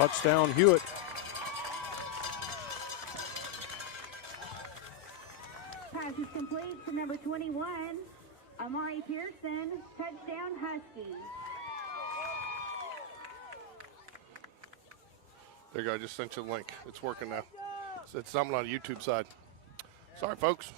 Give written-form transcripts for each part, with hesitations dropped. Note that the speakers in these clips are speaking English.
Touchdown, Hewitt. Pass is complete to number 21, Amari Pearson. Touchdown, Huskies. There you go. I just sent you the link. It's working now. It's something on the YouTube side. Sorry, folks.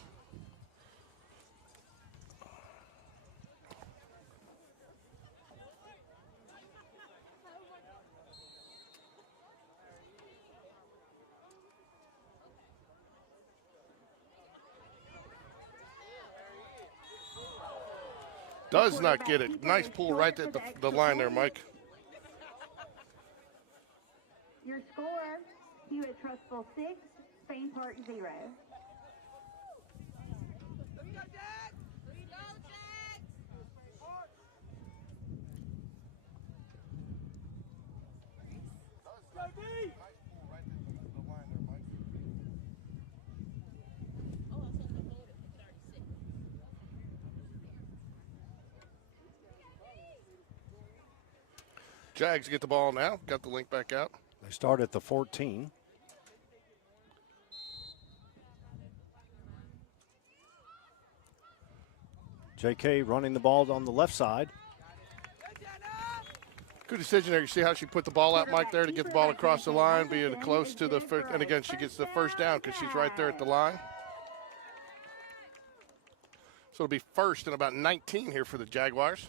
Does not get it. Nice pull right at the line there, Mike. Your score, Hewitt Trustful 6, Spain Park 0. Jags get the ball now. Got the link back out. They start at the 14. JK running the ball on the left side. Good decision there. You see how she put the ball out, Mike, there to get the ball across the line, being close to the first. And again, she gets the first down because she's right there at the line. So it'll be first and about 19 here for the Jaguars.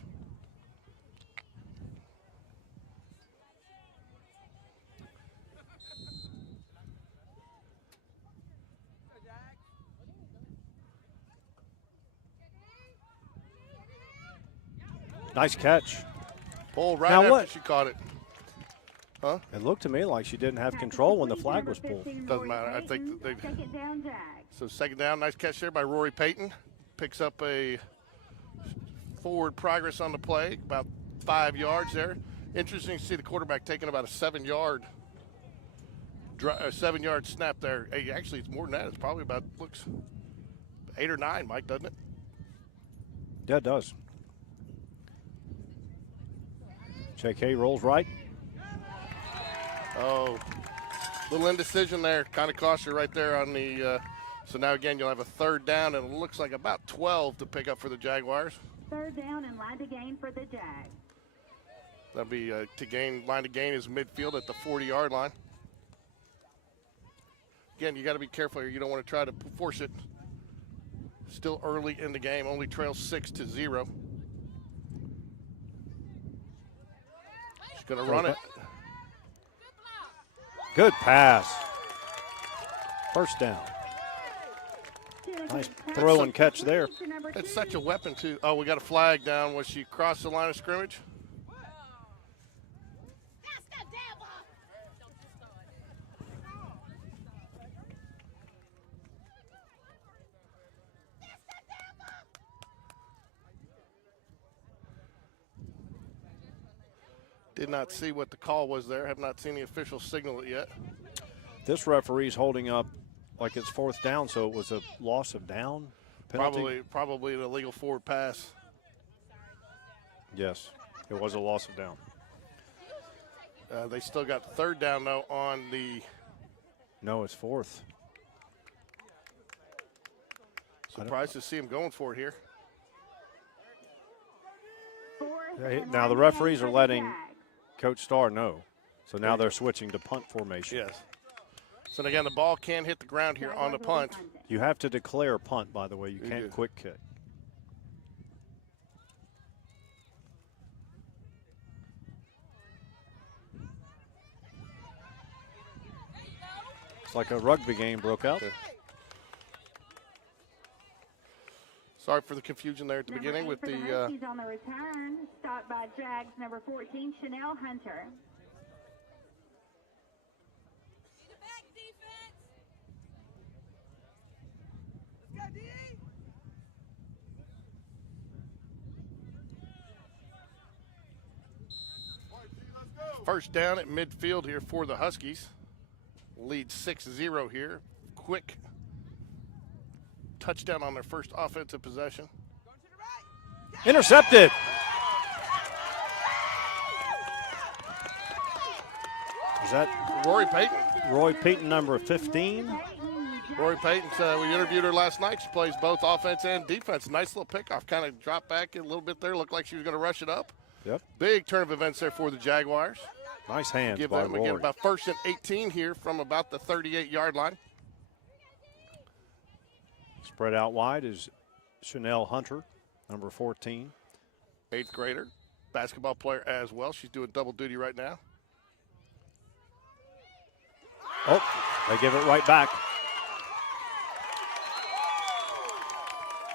Nice catch. Pull right now after what? she caught it. Huh? It looked to me like she didn't have control when the flag was pulled. Doesn't matter. I think they. Second down, Jags. So second down, nice catch there by Rory Payton. Picks up a forward progress on the play, about 5 yards there. Interesting to see the quarterback taking about a 7-yard snap there. Hey, actually, it's more than that. It's probably about, looks 8 or 9, Mike, doesn't it? Yeah, it does. JK rolls right. Oh, little indecision there. Kind of cost her right there on the so now again you'll have a third down, and it looks like about 12 to pick up for the Jaguars. Third down and line to gain for the Jags. That'll be line to gain is midfield at the 40-yard line. Again, you got to be careful here. You don't want to try to force it. Still early in the game, only trails 6-0. She's going to run it. Good pass. First down. Nice throw and catch there. It's such a weapon, too. Oh, we got a flag down. Was she crossed the line of scrimmage? Did not see what the call was there. Have not seen the official signal it yet. This referee's holding up like it's fourth down, so it was a loss of down penalty. Probably an illegal forward pass. Yes, it was a loss of down. They still got third down, though, on the. No, it's fourth. Surprised to see him going for it here. Now the referees are letting Coach Starr know. So now they're switching to punt formation. Yes. So again, the ball can hit the ground here on the punt. You have to declare punt, by the way. You can't quick kick. It's like a rugby game broke out. Okay. Sorry for the confusion there at the beginning with the. Huskies on the return, stopped by Jags number 14, Chanel Hunter. First down at midfield here for the Huskies. Lead 6-0 here. Quick touchdown on their first offensive possession. Intercepted. There's that Rory Payton. Roy Payton, number 15? Rory Payton, we interviewed her last night. She plays both offense and defense. Nice little pickoff. Kind of dropped back a little bit there. Looked like she was going to rush it up. Yep. Big turn of events there for the Jaguars. Nice hands Give by them Rory. again about 1st and 18 here from about the 38-yard line. Spread out wide is Chanel Hunter, number 14. 8th grader, basketball player as well. She's doing double duty right now. Oh, they give it right back.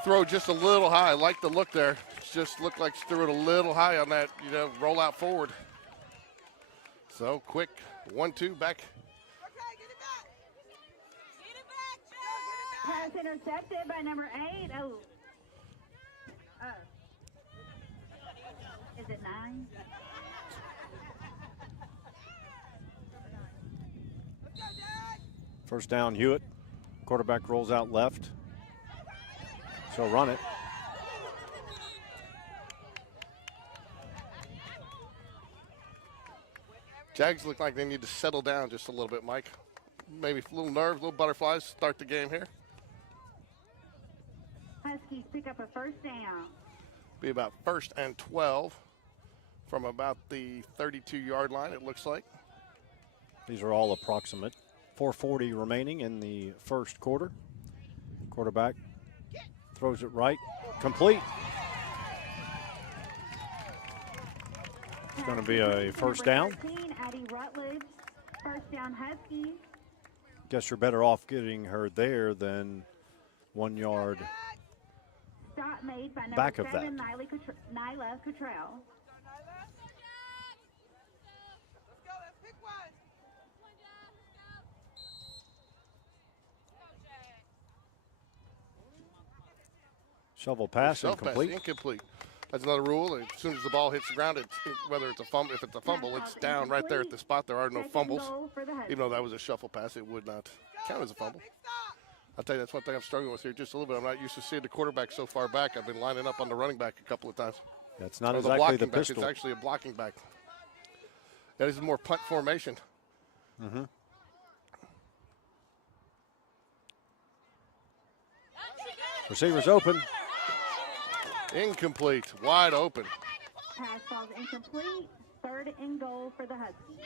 Throw just a little high. I like the look there. Just looked like she threw it a little high on that, roll out forward. So quick, 1-2 back. Pass intercepted by number 8. Oh. Is it 9? First down, Hewitt. Quarterback rolls out left. So run it. Jags look like they need to settle down just a little bit, Mike. Maybe a little nerves, little butterflies, start the game here. Huskies pick up a first down. Be about 1st and 12 from about the 32-yard line, it looks like. These are all approximate. 4:40 remaining in the first quarter. Quarterback throws it right. Complete. It's going to be a first down. 13, Addie Rutledge. First down, Huskies. Guess you're better off getting her there than 1 yard Stop made by number back of 7, that. Nyla Cottrell. Shovel pass Self pass, incomplete. incomplete. That's another rule. As soon as the ball hits the ground, whether it's a fumble, if it's a fumble, it's down right there at the spot. There are no fumbles. Even though that was a shuffle pass, it would not count as a fumble. I'll tell you, that's one thing I'm struggling with here just a little bit. I'm not used to seeing the quarterback so far back. I've been lining up on the running back a couple of times. That's not Or exactly blocking the back. pistol. It's actually a blocking back. Yeah, this is more punt formation. Mm-hmm. Receivers open. Incomplete, wide open. Pass ball's incomplete. 3rd and goal for the Huskies.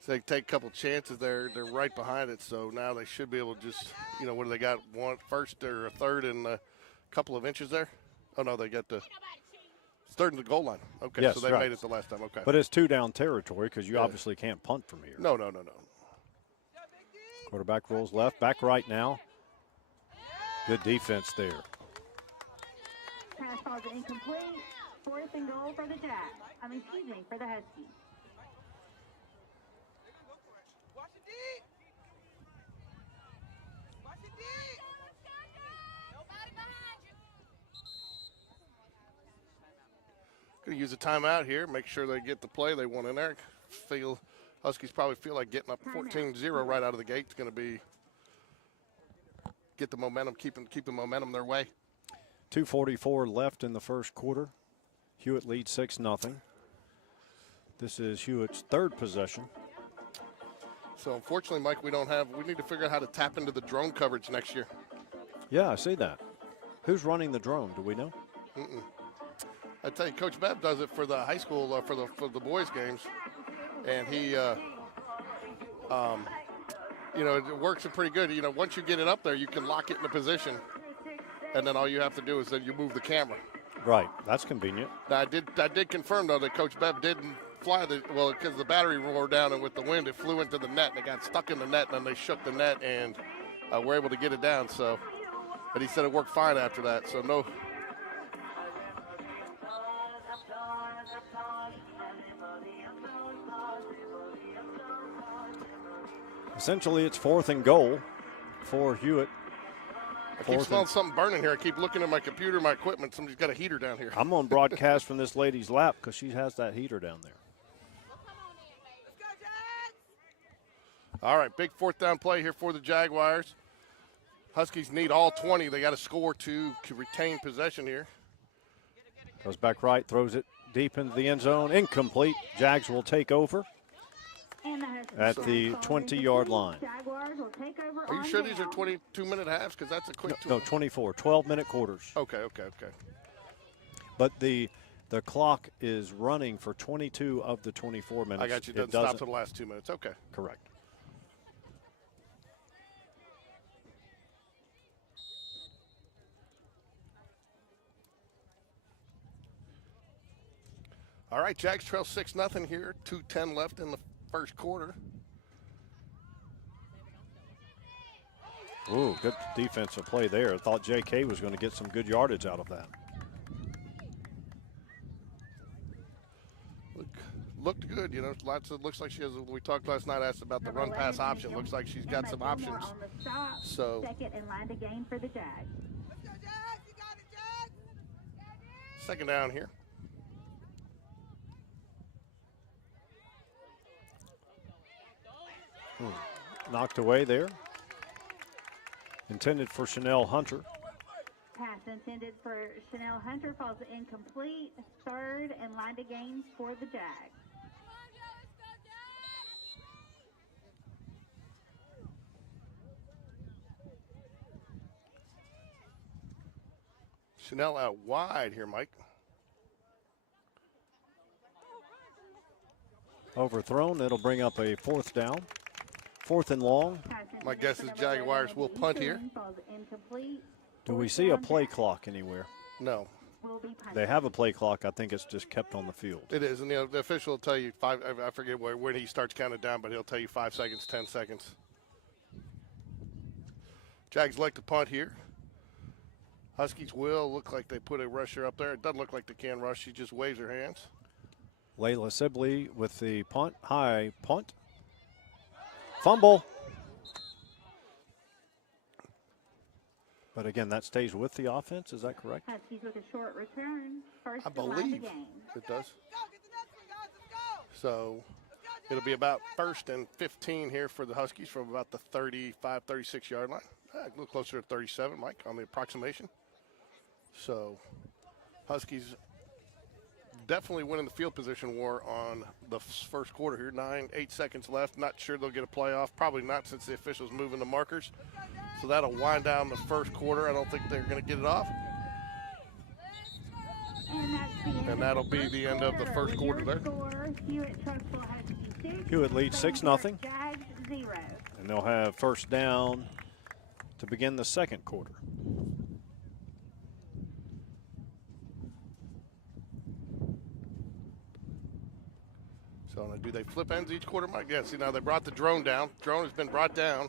So they take a couple chances there. They're right behind it, so now they should be able to just, what do they got? 1st or a 3rd and a couple of inches there? Oh, no, they got the 3rd and the goal line. Okay, Yes, so they right. made it the last time. Okay. But it's 2 down territory because you obviously can't punt from here. No. Quarterback rolls left, back right now. Good defense there. Pass ball's incomplete. 4th and goal for the for the Huskies. Going to use a timeout here, make sure they get the play they want in there. Huskies probably feel like getting up 14-0 right out of the gate. It's going to be get the momentum, keep the momentum their way. 2:44 left in the first quarter. Hewitt leads 6-0. This is Hewitt's 3rd possession. So unfortunately, Mike, we need to figure out how to tap into the drone coverage next year. Yeah, I see that. Who's running the drone? Do we know? I tell you, Coach Bev does it for the high school, for the boys' games, and he, it works pretty good. Once you get it up there, you can lock it in a position, and then all you have to do is then you move the camera. Right, that's convenient. Now, I did confirm though that Coach Bev didn't fly because the battery wore down, and with the wind, it flew into the net, and it got stuck in the net, and then they shook the net, and were able to get it down. So, but he said it worked fine after that. So no. Essentially, it's 4th and goal for Hewitt. I keep smelling something burning here. I keep looking at my computer, my equipment. Somebody's got a heater down here. I'm on broadcast from this lady's lap because she has that heater down there. All right, big 4th down play here for the Jaguars. Huskies need all 20. They got to score to retain possession here. Goes back right, throws it deep into the end zone. Incomplete. Jags will take over at the 20-yard line. Are you sure these are 22-minute halves? Because that's a quick. No, 24. 12-minute quarters. Okay. But the clock is running for 22 of the 24 minutes. I got you. It doesn't stop for the last 2 minutes. Okay. Correct. All right, Jags trail 6-0 here. 2:10 left in the first quarter. Ooh, good defensive play there. I thought J.K. was going to get some good yardage out of that. Looked good, you know. Looks like she has. We talked last night. Asked about the run pass option. Looks like she's got some options. So. Second in line to gain for the Jags. Second down here. Knocked away there. Intended for Chanel Hunter. Pass intended for Chanel Hunter falls incomplete. Third and line to gain for the Jags. Chanel out wide here, Mike. Overthrown. It'll bring up a fourth down. Fourth and long. My guess is Jaguars will punt here. Do we see a play clock anywhere? No. They have a play clock. I think it's just kept on the field. It is, and the official will tell you five. I forget when he starts counting down, but he'll tell you 5 seconds, 10 seconds. Jags like to punt here. Huskies will look like they put a rusher up there. It doesn't look like they can rush. She just waves her hands. Layla Sibley with the punt. High punt. Fumble. But again, that stays with the offense. Is that correct? Huskies with a short return. First I believe it does. So it'll be about 1st and 15 here for the Huskies from about the 35, 36-yard line. A little closer to 37, Mike, on the approximation. So Huskies definitely winning the field position war on the first quarter here. 8 seconds left. Not sure they'll get a playoff. Probably not, since the officials moving the markers. So that'll wind down the first quarter. I don't think they're going to get it off. And that'll be the end of the first quarter there. Hewitt leads 6-0. And they'll have first down to begin the second quarter. So do they flip ends each quarter, Mike? Yeah, see, now they brought the drone down. Drone has been brought down.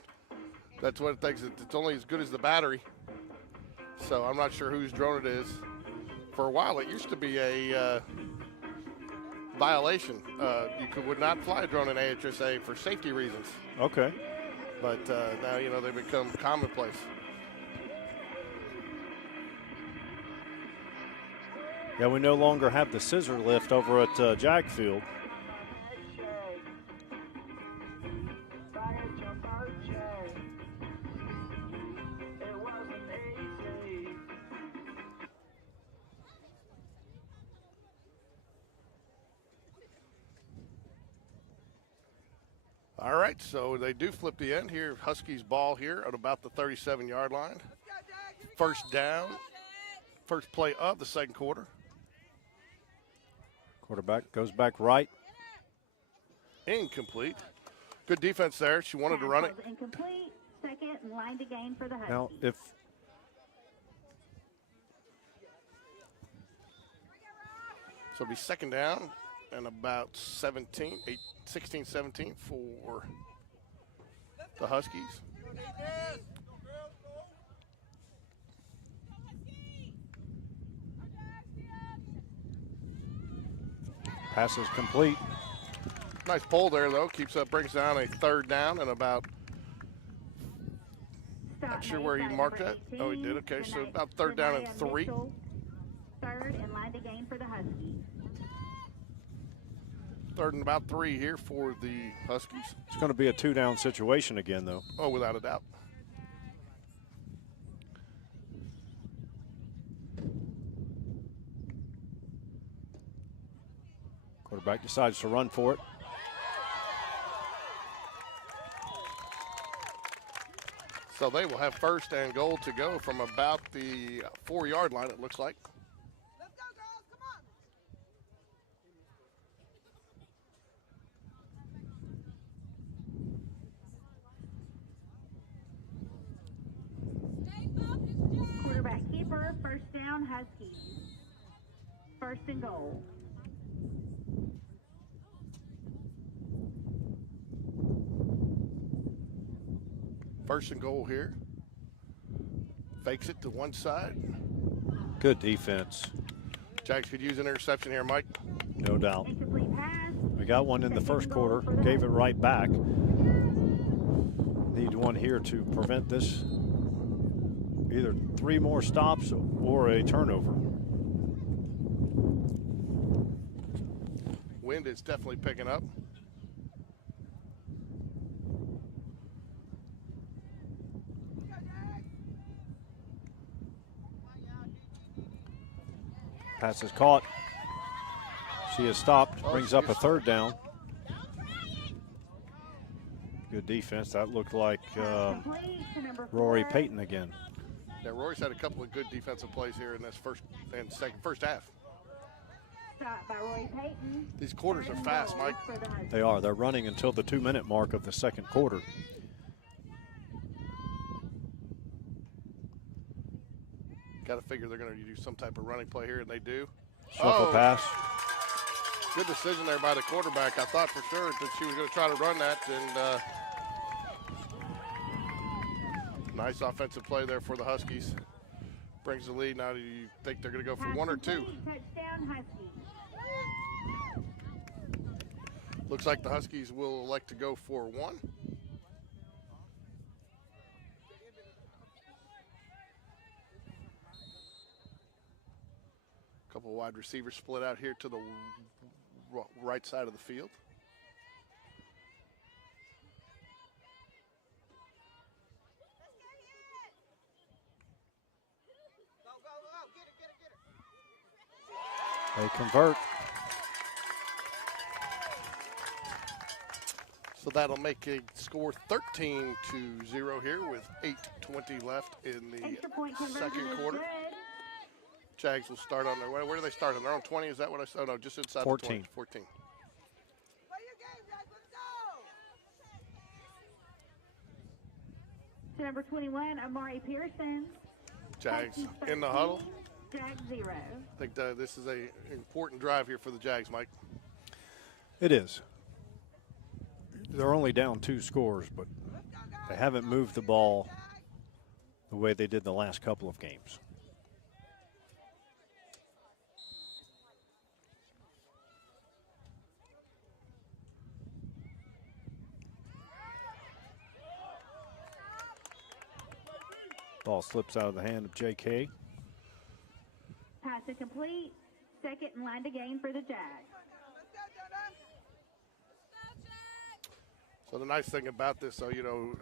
That's what it takes. It's only as good as the battery. So I'm not sure whose drone it is. For a while, it used to be a violation. You would not fly a drone in AHSAA for safety reasons. Okay. But now, they become commonplace. Yeah, we no longer have the scissor lift over at Jag Field. All right, so they do flip the end here. Huskies ball here at about the 37-yard line. First down, first play of the second quarter. Quarterback goes back right. Incomplete. Good defense there. She wanted to run it. Incomplete. Second and line to gain for the Huskies. Now, if so, it'll be second down and about 16, 17 for the Huskies. Pass is complete. Nice pull there, though. Brings down a third down and about, not sure where he marked that. Oh, he did. Okay, so about third down and 3. Third and line to gain for the Huskies. Third and about 3 here for the Huskies. It's going to be a 2-down situation again, though. Oh, without a doubt. Quarterback decides to run for it. So they will have 1st and goal to go from about the 4-yard line, it looks like. Let's go, girls. Come on. Quarterback keeper, 1st down, Huskies. 1st and goal. First and goal here. Fakes it to one side. Good defense. Jags could use an interception here, Mike. No doubt. Incomplete pass. We got one in the first quarter, gave it right back. Need one here to prevent this. Either 3 more stops or a turnover. Wind is definitely picking up. Pass is caught. She is stopped. Brings up a 3rd down. Good defense. That looked like Rory Payton again. Yeah, Rory's had a couple of good defensive plays here in this first half. Stop by Roy Payton. These quarters are fast, Mike. They are. They're running until the 2-minute mark of the second quarter. Got to figure they're going to do some type of running play here, and they do. Shuffle pass. Good decision there by the quarterback. I thought for sure that she was going to try to run that, and nice offensive play there for the Huskies. Brings the lead. Now do you think they're going to go for 1 or 2? Touchdown, Huskies. Looks like the Huskies will elect to go for 1. Couple of wide receivers split out here to the right side of the field. They convert. So that'll make a score 13-0 here with 8:20 left in the Extra point conversion second is quarter. good. Jags will start on their way. Where do they start? On their own 20? Is that what I said? Oh, no, just inside 14. the 20. 14. Play your game, guys. Let's go. To number 21, Amari Pearson. Jags Huskies in the 13, huddle. Jags 0. I think this is an important drive here for the Jags, Mike. It is. They're only down 2 scores, but they haven't moved the ball the way they did the last couple of games. Ball slips out of the hand of J.K. Pass incomplete. 2nd and line to gain for the Jags. So the nice thing about this, though,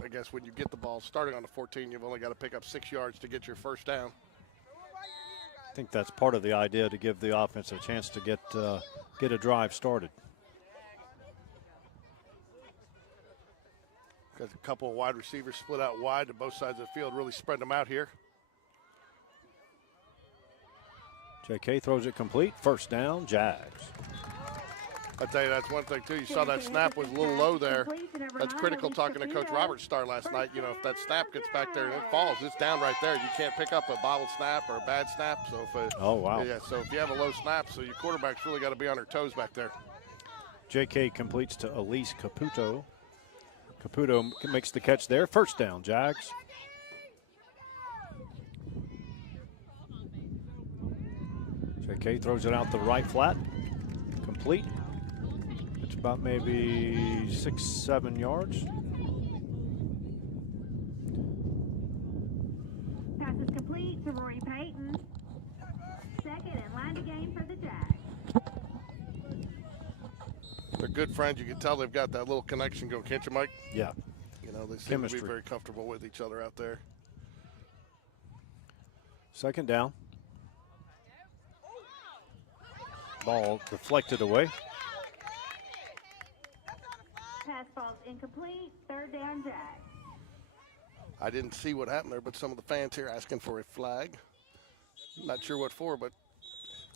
I guess when you get the ball starting on the 14, you've only got to pick up 6 yards to get your first down. I think that's part of the idea, to give the offense a chance to get a drive started. Got a couple of wide receivers split out wide to both sides of the field, really spread them out here. J.K. throws it complete. First down, Jags. I tell you, that's one thing, too. You saw that snap was a little low there. That's critical, talking to Coach Robert Starr last night. If that snap gets back there and it falls, it's down right there. You can't pick up a bobbled snap or a bad snap. So oh, wow. Yeah, so if you have a low snap, so your quarterback's really got to be on her toes back there. J.K. completes to Elise Caputo. Caputo makes the catch there. First down, Jags. J.K. throws it out the right flat. Complete. It's about maybe 6-7 yards. Pass is complete to Rory Payton. 2nd and line to gain for the Jags. They're good friends. You can tell they've got that little connection going, can't you, Mike? Yeah. They seem Chemistry. to be very comfortable with each other out there. Second down. Ball deflected away. Pass ball's incomplete. Third down, Jag. I didn't see what happened there, but some of the fans here asking for a flag. Not sure what for, but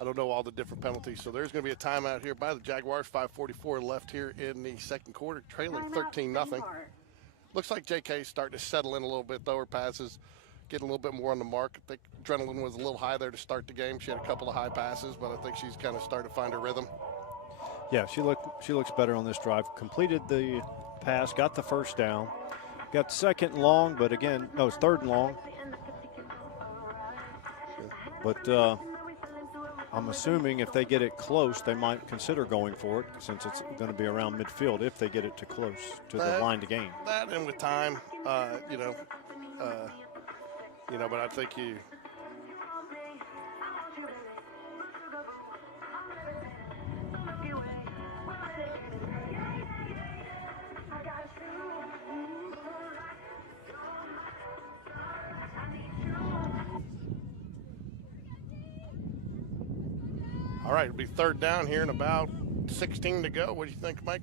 I don't know all the different penalties. So there's going to be a timeout here by the Jaguars. 5:44 left here in the second quarter, trailing 13-0. Looks like JK is starting to settle in a little bit, though. Her passes getting a little bit more on the mark. I think adrenaline was a little high there to start the game. She had a couple of high passes, but I think she's kind of started to find her rhythm. Yeah, she looks better on this drive. Completed the pass, got the first down. Got second and long, but again, no, it's third and long. But I'm assuming if they get it close, they might consider going for it since it's going to be around midfield if they get it too close to the line to gain. That and with time, but I think you. All right, it'll be third down here and about 16 to go. What do you think, Mike?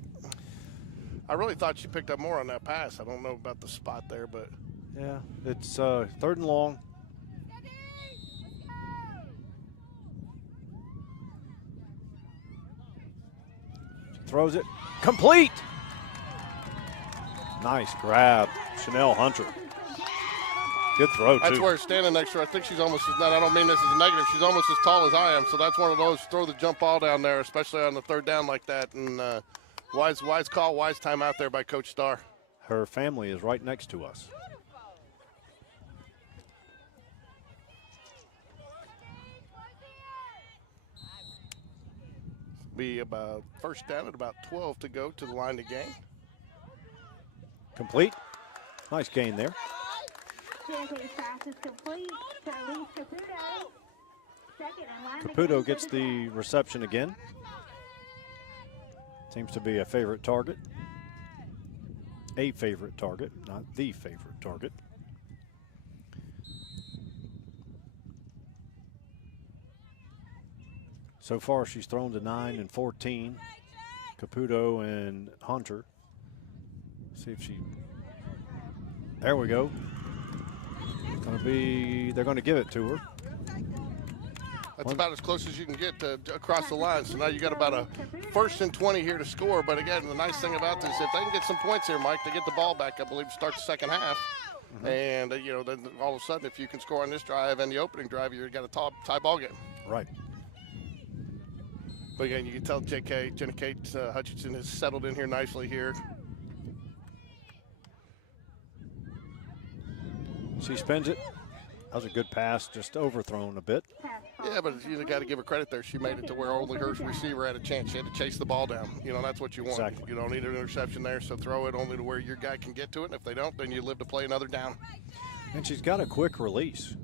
I really thought she picked up more on that pass. I don't know about the spot there, but. Yeah, it's third and long. Throws it. Complete! Nice grab, Chanel Hunter. Good throw, too. That's where standing next to her. I think she's almost as, I don't mean this as a negative, she's almost as tall as I am, so that's one of those, throw the jump ball down there, especially on the third down like that. And wise call, wise time out there by Coach Starr. Her family is right next to us. Be about first down at about 12 to go to the line to gain. Complete. Nice gain there. JK's pass is complete to Elise Caputo. Second and line. Caputo gets the reception again. Seems to be a favorite target. A favorite target, not the favorite target. So far, she's thrown to 9 and 14. Caputo and Hunter. See if she. There we go. They're going to give it to her. That's about as close as you can get to across the line. So now you got about a 1st and 20 here to score. But again, the nice thing about this, if they can get some points here, Mike, they get the ball back, I believe, start the second half. And, then all of a sudden, if you can score on this drive and the opening drive, you've got a tie ball game. Right. But again, you can tell Jenna Kate Hutchinson has settled in here nicely here. She spins it. That was a good pass, just overthrown a bit. Yeah, but you got to give her credit there. She made it to where only her receiver had a chance. She had to chase the ball down. That's what you want. Exactly. You don't need an interception there, so throw it only to where your guy can get to it. And if they don't, then you live to play another down. And she's got a quick release.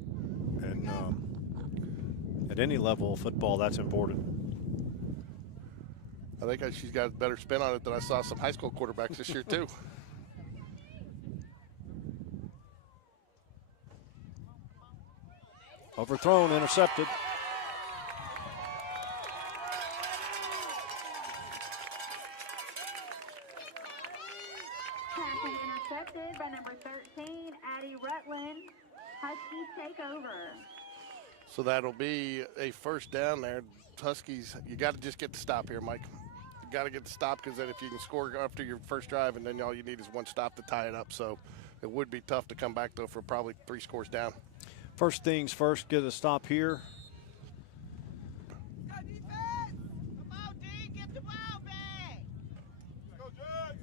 And at any level of football, that's important. I think she's got a better spin on it than I saw some high school quarterbacks this year, too. Overthrown, intercepted. Pass is intercepted by number 13, Addie Rutland. Huskies take over. So that'll be a first down there. Huskies, you got to just get the stop here, Mike. You got to get the stop because then if you can score after your first drive, and then all you need is one stop to tie it up. So it would be tough to come back, though, for probably 3 scores down. First things first, get a stop here. Go defense! Come on, D, get the ball back! Go, Jack!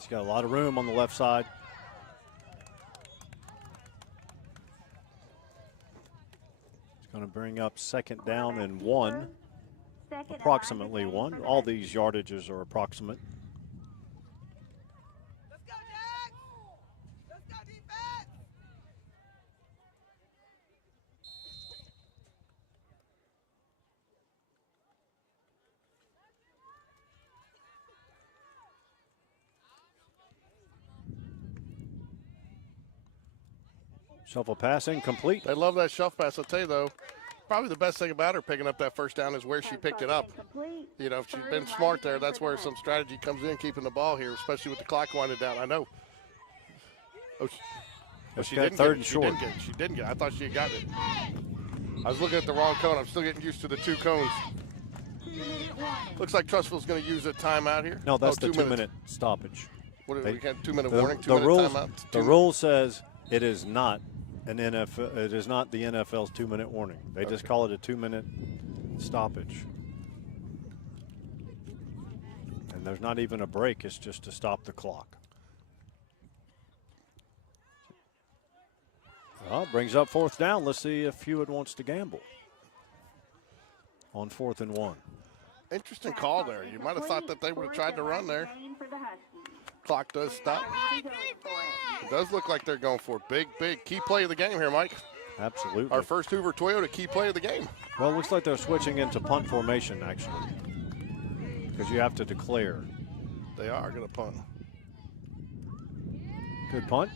She's got a lot of room on the left side. It's going to bring up second down and 1, approximately 1. All these yardages are approximate. Let's go, Jack! Let's go defense! Shuffle pass incomplete. They love that shuffle pass. I'll tell you, though, probably the best thing about her picking up that first down is where she picked it up. You know, if she'd been smart there, that's where some strategy comes in, keeping the ball here, especially with the clock winding down. I know. She didn't third get and it. short. She didn't get it. I thought she had gotten it. I was looking at the wrong cone. I'm still getting used to the 2 cones. Looks like Trussville's going to use a timeout here. No, that's Oh, the 2-minute stoppage. What, They- we got 2-minute The, warning, the 2-minute rules, timeout. the rule says it is not an NFL. It is not the NFL's 2-minute warning. They just call it a 2-minute stoppage. And there's not even a break. It's just to stop the clock. Well, brings up 4th down. Let's see if Hewitt wants to gamble on 4th and 1. Interesting call there. You might have thought that they would have tried to run there. Clock does stop. It does look like they're going for a big key play of the game here, Mike. Absolutely. Our first Hoover Toyota key play of the game. Well, it looks like they're switching into punt formation, actually, because you have to declare. They are going to punt. Good punt.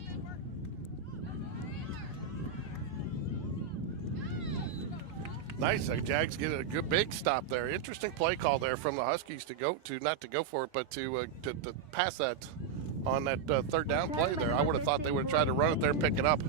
Nice. Jags get a good big stop there. Interesting play call there from the Huskies not to go for it, but to pass that on that 3rd down play there. I would have thought they would have tried to run it there and pick it up.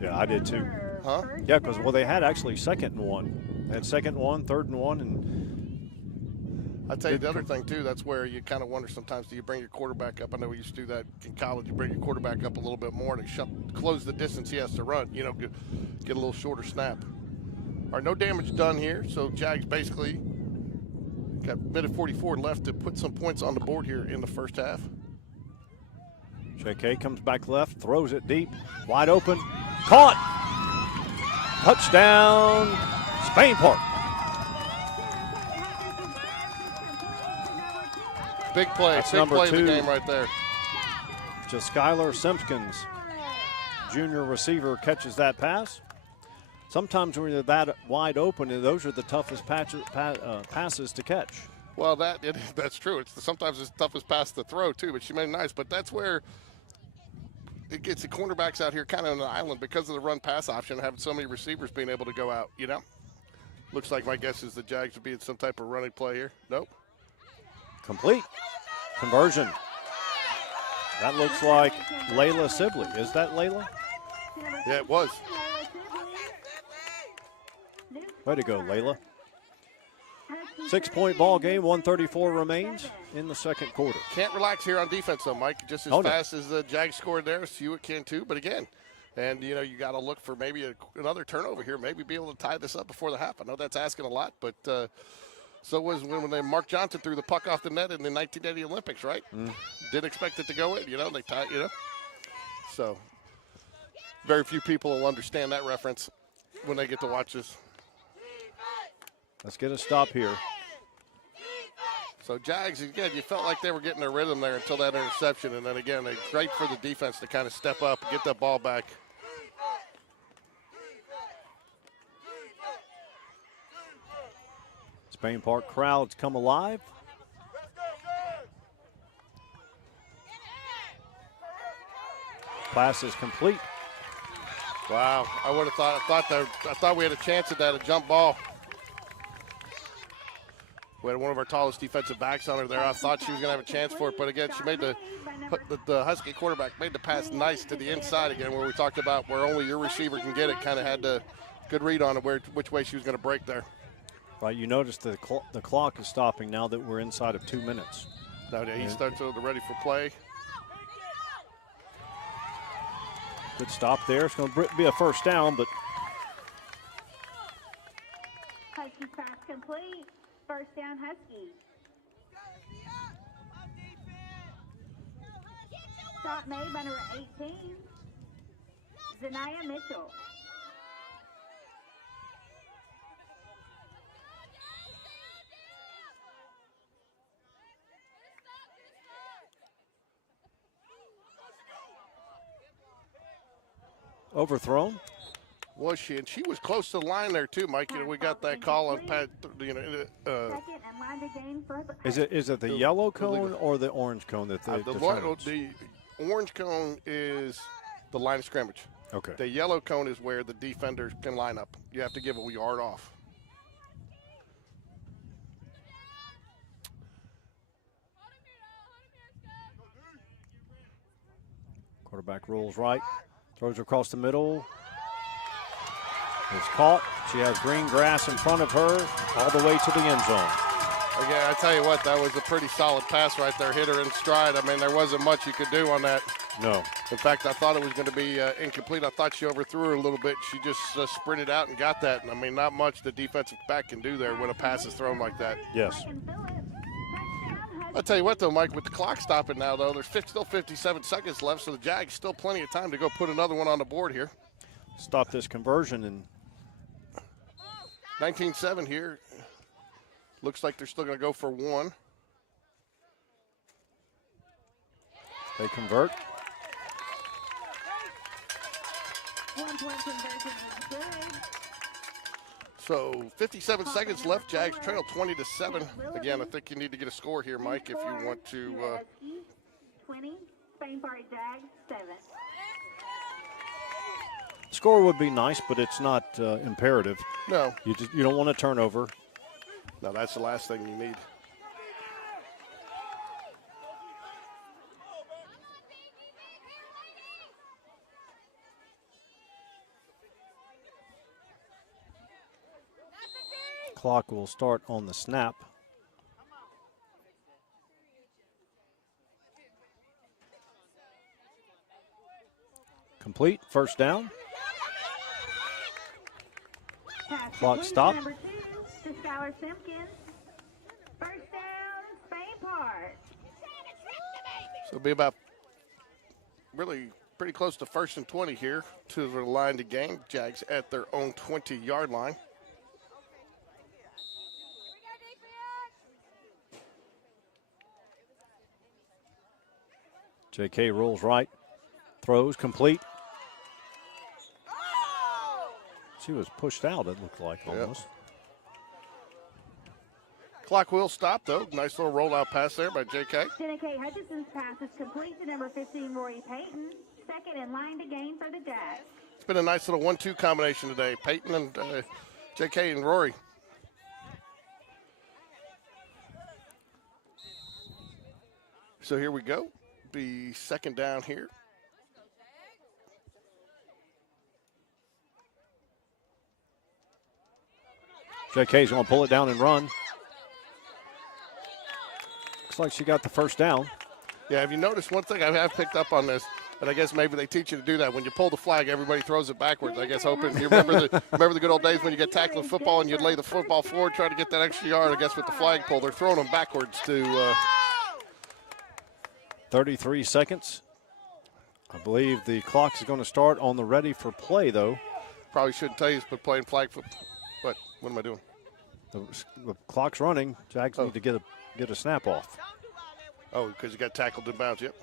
Yeah, I did too. Huh? Yeah, because, well, they had actually 2nd and 1. They had 2nd and 1, 3rd and 1, and I'll tell you the other thing, too, that's where you kind of wonder sometimes, do you bring your quarterback up? I know we used to do that in college. You bring your quarterback up a little bit more to close the distance he has to run, you know, get a little shorter snap. All right, no damage done here, so Jags basically got a minute 44 left to put some points on the board here in the first half. JK comes back left, throws it deep, wide open, caught! Touchdown, Spain Park. Big play, That's big number play of 2. the game right there. Just Skylar Simpkins, junior receiver, catches that pass. Sometimes when you're that wide open, those are the toughest passes to catch. Well, that's true. Sometimes it's the toughest pass to throw, too, but she made it nice. But that's where it gets the cornerbacks out here kind of on an island because of the run-pass option, having so many receivers being able to go out, you know? Looks like my guess is the Jags would be in some type of running play here. Nope. Complete. Conversion. That looks like Layla Sibley. Is that Layla? Yeah, it was. Way to go, Layla. 6-point ball game, 134 remains in the 2nd quarter. Can't relax here on defense, though, Mike. Just as fast as the Jags scored there, Hewitt can too. But again, and you know, you got to look for maybe another turnover here, maybe be able to tie this up before the half. I know that's asking a lot, but so was when Mark Johnson threw the puck off the net in the 1980 Olympics, right? Didn't expect it to go in, you know. They tied, you know. So very few people will understand that reference when they get to watch this. Let's get a stop here. So Jags, again, you felt like they were getting their rhythm there until that interception. And then again, great for the defense to kind of step up and get that ball back. Spain Park crowds come alive. Pass is complete. Wow, I would have I thought we had a chance at that, a jump ball. We had one of our tallest defensive backs on her there. I thought she was going to have a chance for it, but again, she made the Husky quarterback made the pass nice to the inside again, where we talked about where only your receiver can get it. Kind of had the good read on it, which way she was going to break there. Right, you notice the clock is stopping now that we're inside of 2 minutes. Now he starts ready for play. Good stop there. It's going to be a first down, but Husky pass complete. First down, Huskies. Stop made by number 18, Zanaya Mitchell. Overthrown. Was she? And she was close to the line there too, Mike. You know, we got that call on Pat. You know, is it the yellow cone or the orange cone that they the orange cone is the line of scrimmage. Okay. The yellow cone is where the defenders can line up. You have to give a yard off. Quarterback rolls right, throws across the middle. It's caught. She has green grass in front of her all the way to the end zone. Again, I tell you what, that was a pretty solid pass right there. Hit her in stride. I mean, there wasn't much you could do on that. No. In fact, I thought it was going to be incomplete. I thought she overthrew her a little bit. She just sprinted out and got that. And, I mean, not much the defensive back can do there when a pass is thrown like that. Yes. I'll tell you what, though, Mike, with the clock stopping now, though, there's still 57 seconds left, so the Jags still plenty of time to go put another one on the board here. Stop this conversion. And 19-7 here. Looks like they're still going to go for one. They convert. 1 point conversion is good. So 57 seconds left. Jags trail 20-7. Again, I think you need to get a score here, Mike, if you want to. 20, Spain Park Jags 7. Score would be nice, but it's not imperative. No. You don't want a turnover. No, that's the last thing you need. Clock will start on the snap. Complete, first down. Clock stopped. Number 2 to Skylar Simpkins. First down, Spain Park. So it'll be about really pretty close to 1st and 20 here to the line to gain. Jags at their own 20-yard line. JK rolls right, throws complete. She was pushed out, it looked like almost. Clock will stop, though. Nice little rollout pass there by JK. Jenna K. Hutchison's pass is complete to number 15, Rory Payton. Second in line to gain for the Jags. It's been a nice little 1-2 combination today. Peyton and JK and Rory. So here we go. Be second down here. JK's going to pull it down and run. Looks like she got the first down. Yeah, have you noticed one thing I have picked up on this? And I guess maybe they teach you to do that. When you pull the flag, everybody throws it backwards. I guess hoping you remember the good old days when you get tackled in football and you'd lay the football forward, try to get that extra yard. I guess with the flag pull, they're throwing them backwards to 33 seconds. I believe the clock is going to start on the ready for play, though. Probably shouldn't tell you, but playing flag football. What am I doing? The clock's running. Jags need to get a snap off. Oh, because you got tackled in bounds. Yep.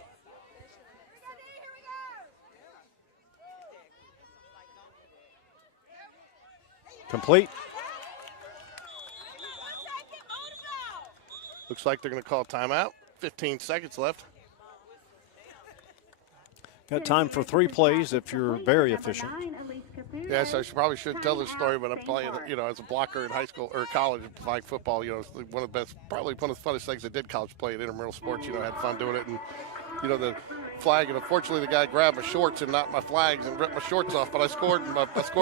Complete. Looks like they're going to call timeout. 15 seconds left. Got time for 3 plays if you're very efficient. Yes, I probably shouldn't tell this story, but I'm playing, as a blocker in high school or college flag football. It's one of the best, probably one of the funnest things I did college play at intramural sports. Had fun doing it, and the flag. And unfortunately, the guy grabbed my shorts and not my flags and ripped my shorts off. But I scored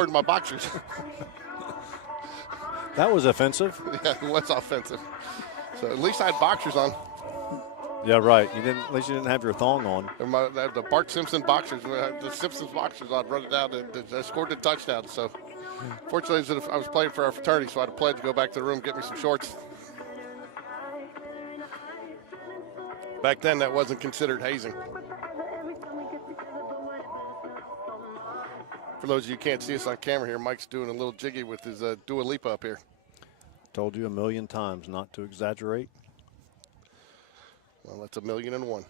in my boxers. That was offensive. Yeah, it was offensive. So at least I had boxers on. Yeah, right. At least you didn't have your thong on. And the Bart Simpson boxers, the Simpsons boxers, I'd run it down and I scored a touchdown. So, fortunately, I was playing for our fraternity, so I had a pledge to go back to the room and get me some shorts. Back then, that wasn't considered hazing. For those of you who can't see us on camera here, Mike's doing a little jiggy with his Dua Lipa up here. Told you 1,000,000 times not to exaggerate. Well, that's 1,000,001.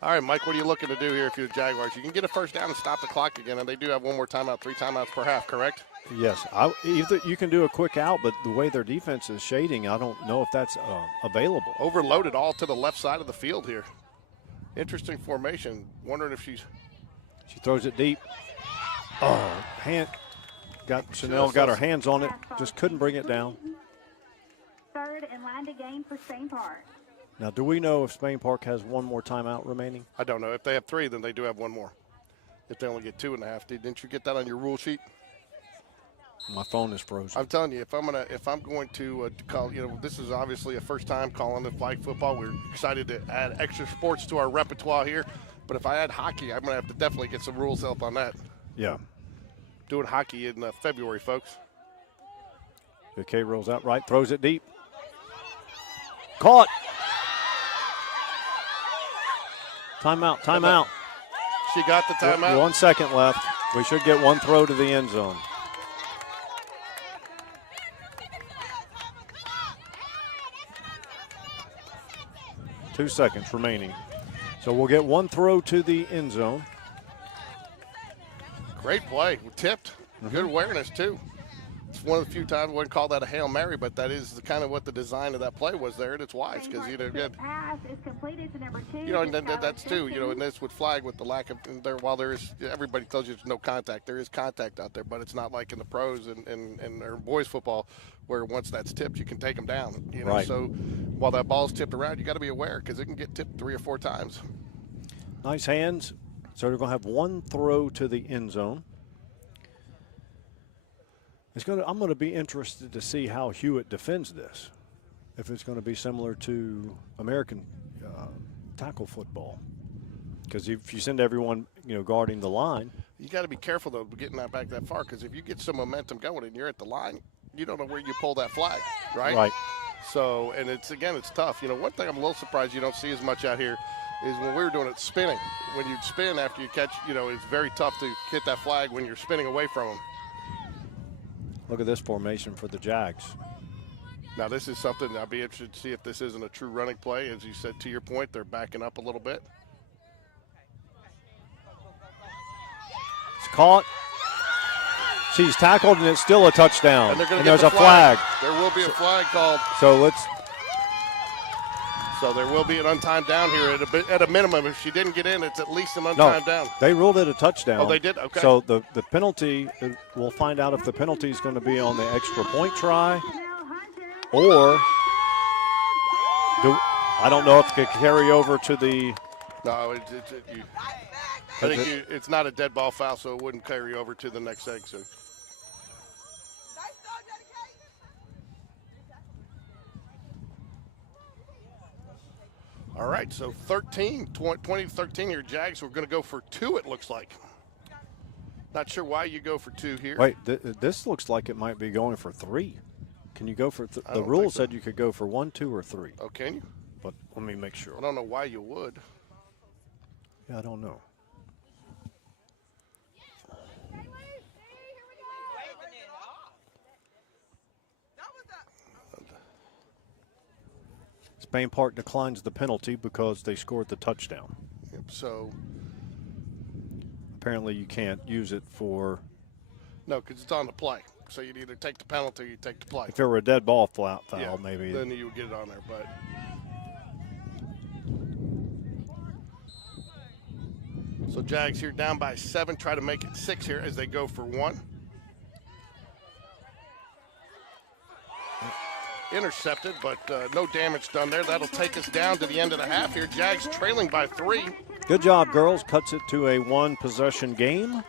All right, Mike, what are you looking to do here if you're the Jaguars? You can get a first down and stop the clock again, and they do have one more timeout, 3 timeouts per half, correct? Yes. Either you can do a quick out, but the way their defense is shading, I don't know if that's available. Overloaded all to the left side of the field here. Interesting formation. Wondering if She throws it deep. Oh, Chanel got her hands on it, just couldn't bring it down. Third and line to gain for Spain Park. Now, do we know if Spain Park has one more timeout remaining? I don't know. If they have 3, then they do have 1 more. If they only get 2.5, didn't you get that on your rule sheet? My phone is frozen. I'm telling you, if I'm going to call, this is obviously a first time calling the flag football. We're excited to add extra sports to our repertoire here. But if I add hockey, I'm going to have to definitely get some rules help on that. Yeah. Doing hockey in February, folks. Okay, rolls out right, throws it deep. Caught. Timeout. She got the timeout. 1 second left. We should get 1 throw to the end zone. Two seconds remaining. So we'll get 1 throw to the end zone. Great play. Tipped. Good awareness, too. It's one of the few times I wouldn't call that a Hail Mary, but that is kind of what the design of that play was there, and it's wise because, pass is completed to number 2. and that's too, and this would flag with the lack of, while there is, everybody tells you there's no contact. There is contact out there, but it's not like in the pros and or boys football where once that's tipped, you can take them down. Right. So while that ball's tipped around, you got to be aware because it can get tipped 3 or 4 times. Nice hands. So they're going to have 1 throw to the end zone. I'm going to be interested to see how Hewitt defends this. If it's going to be similar to American tackle football, because if you send everyone, guarding the line, you got to be careful though getting that back that far because if you get some momentum going and you're at the line, you don't know where you pull that flag, right? Right. So, and it's tough. One thing I'm a little surprised you don't see as much out here is when we were doing it spinning. When you spin after you catch, it's very tough to hit that flag when you're spinning away from them. Look at this formation for the Jags. Now, this is something I'll be interested to see if this isn't a true running play. As you said, to your point, they're backing up a little bit. It's caught. She's tackled, and it's still a touchdown. And there's a flag. There will be a flag called. So there will be an untimed down here at a minimum. If she didn't get in, it's at least an untimed down. They ruled it a touchdown. Oh, they did? Okay. So the penalty, we'll find out if the penalty is going to be on the extra point try or I don't know if it could carry over to the. No, I think it's not a dead ball foul, so it wouldn't carry over to the next section. All right, so 20-13 here, Jags. We're going to go for 2, it looks like. Not sure why you go for 2 here. Wait, this looks like it might be going for 3. Can you go for the rule said you could go for 1, 2, or 3. Oh, can you? But let me make sure. I don't know why you would. Yeah, I don't know. Spain Park declines the penalty because they scored the touchdown. Yep, so apparently you can't use it for. No, because it's on the play. So you'd either take the penalty or you take the play. If it were a dead ball foul, yeah, maybe. Then you would get it on there. But so Jags here down by 7, try to make it 6 here as they go for 1. Intercepted, but no damage done there. That'll take us down to the end of the half here. Jags trailing by 3. Good job, girls. Cuts it to a 1-possession game.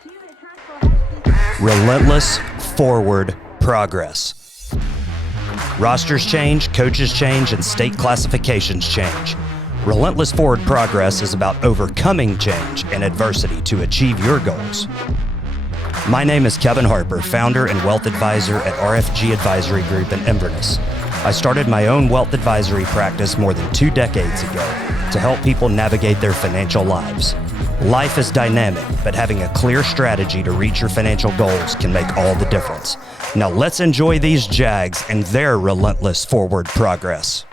Relentless forward progress. Rosters change, coaches change, and state classifications change. Relentless forward progress is about overcoming change and adversity to achieve your goals. My name is Kevin Harper, founder and wealth advisor at RFG Advisory Group in Inverness. I started my own wealth advisory practice more than 2 decades ago to help people navigate their financial lives. Life is dynamic, but having a clear strategy to reach your financial goals can make all the difference. Now let's enjoy these Jags and their relentless forward progress.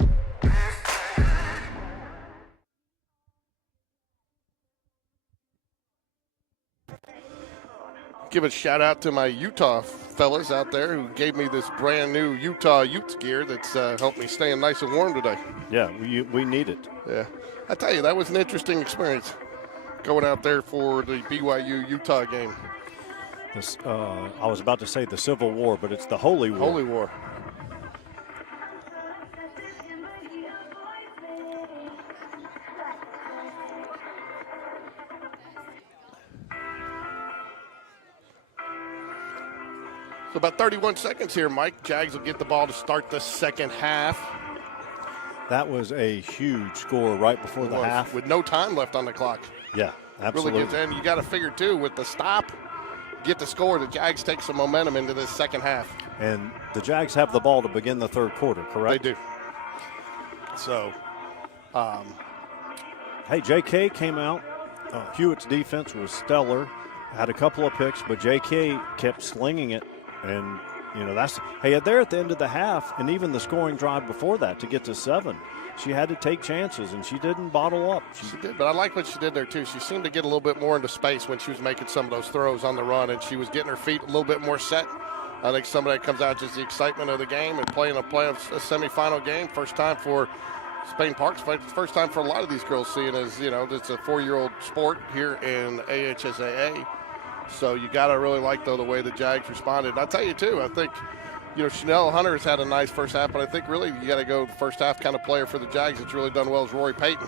Give a shout out to my Utah fellas out there who gave me this brand new Utah Utes gear that's helped me stay nice and warm today. Yeah, we need it. Yeah. I tell you, that was an interesting experience. going out there for the BYU-Utah game. This, I was about to say the Civil War, but it's the Holy War. Holy War. So about 31 seconds here, Mike. Jags will get the ball to start the second half. That was a huge score right before the half. With no time left on the clock. Yeah, absolutely. Really gets in. You got to figure, too, with the stop, get the score, the Jags take some momentum into this second half. And the Jags have the ball to begin the third quarter, correct? They do. So, hey, J.K. came out. Hewitt's defense was stellar. Had a couple of picks, but J.K. kept slinging it. And, you know, there at the end of the half, and even the scoring drive before that to get to 7, she had to take chances, and she didn't bottle up. She did, but I like what she did there, too. She seemed to get a little bit more into space when she was making some of those throws on the run, and she was getting her feet a little bit more set. I think some of that comes out just the excitement of the game and playing a semifinal game. First time for Spain Park's first time for a lot of these girls seeing as, you know, it's a 4-year-old sport here in AHSAA. So you got to really like, though, the way the Jags responded. And I'll tell you, too, I think, you know, Chanel Hunter has had a nice first half, but I think really you got to go the first half kind of player for the Jags that's really done well is Rory Payton.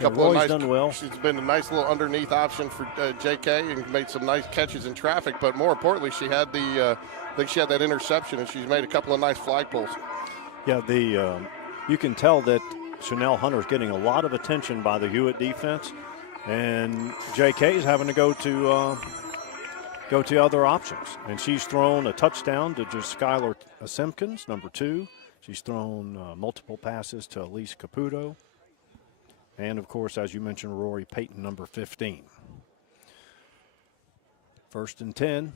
Rory's done well. She's been a nice little underneath option for JK and made some nice catches in traffic. But more importantly, she had I think she had that interception, and she's made a couple of nice flag pulls. Yeah, you can tell that Chanel Hunter is getting a lot of attention by the Hewitt defense, and JK is having to go to other options. And she's thrown a touchdown to just Skylar Simpkins, number 2. She's thrown multiple passes to Elise Caputo. And, of course, as you mentioned, Rory Payton, number 15. 1st and 10.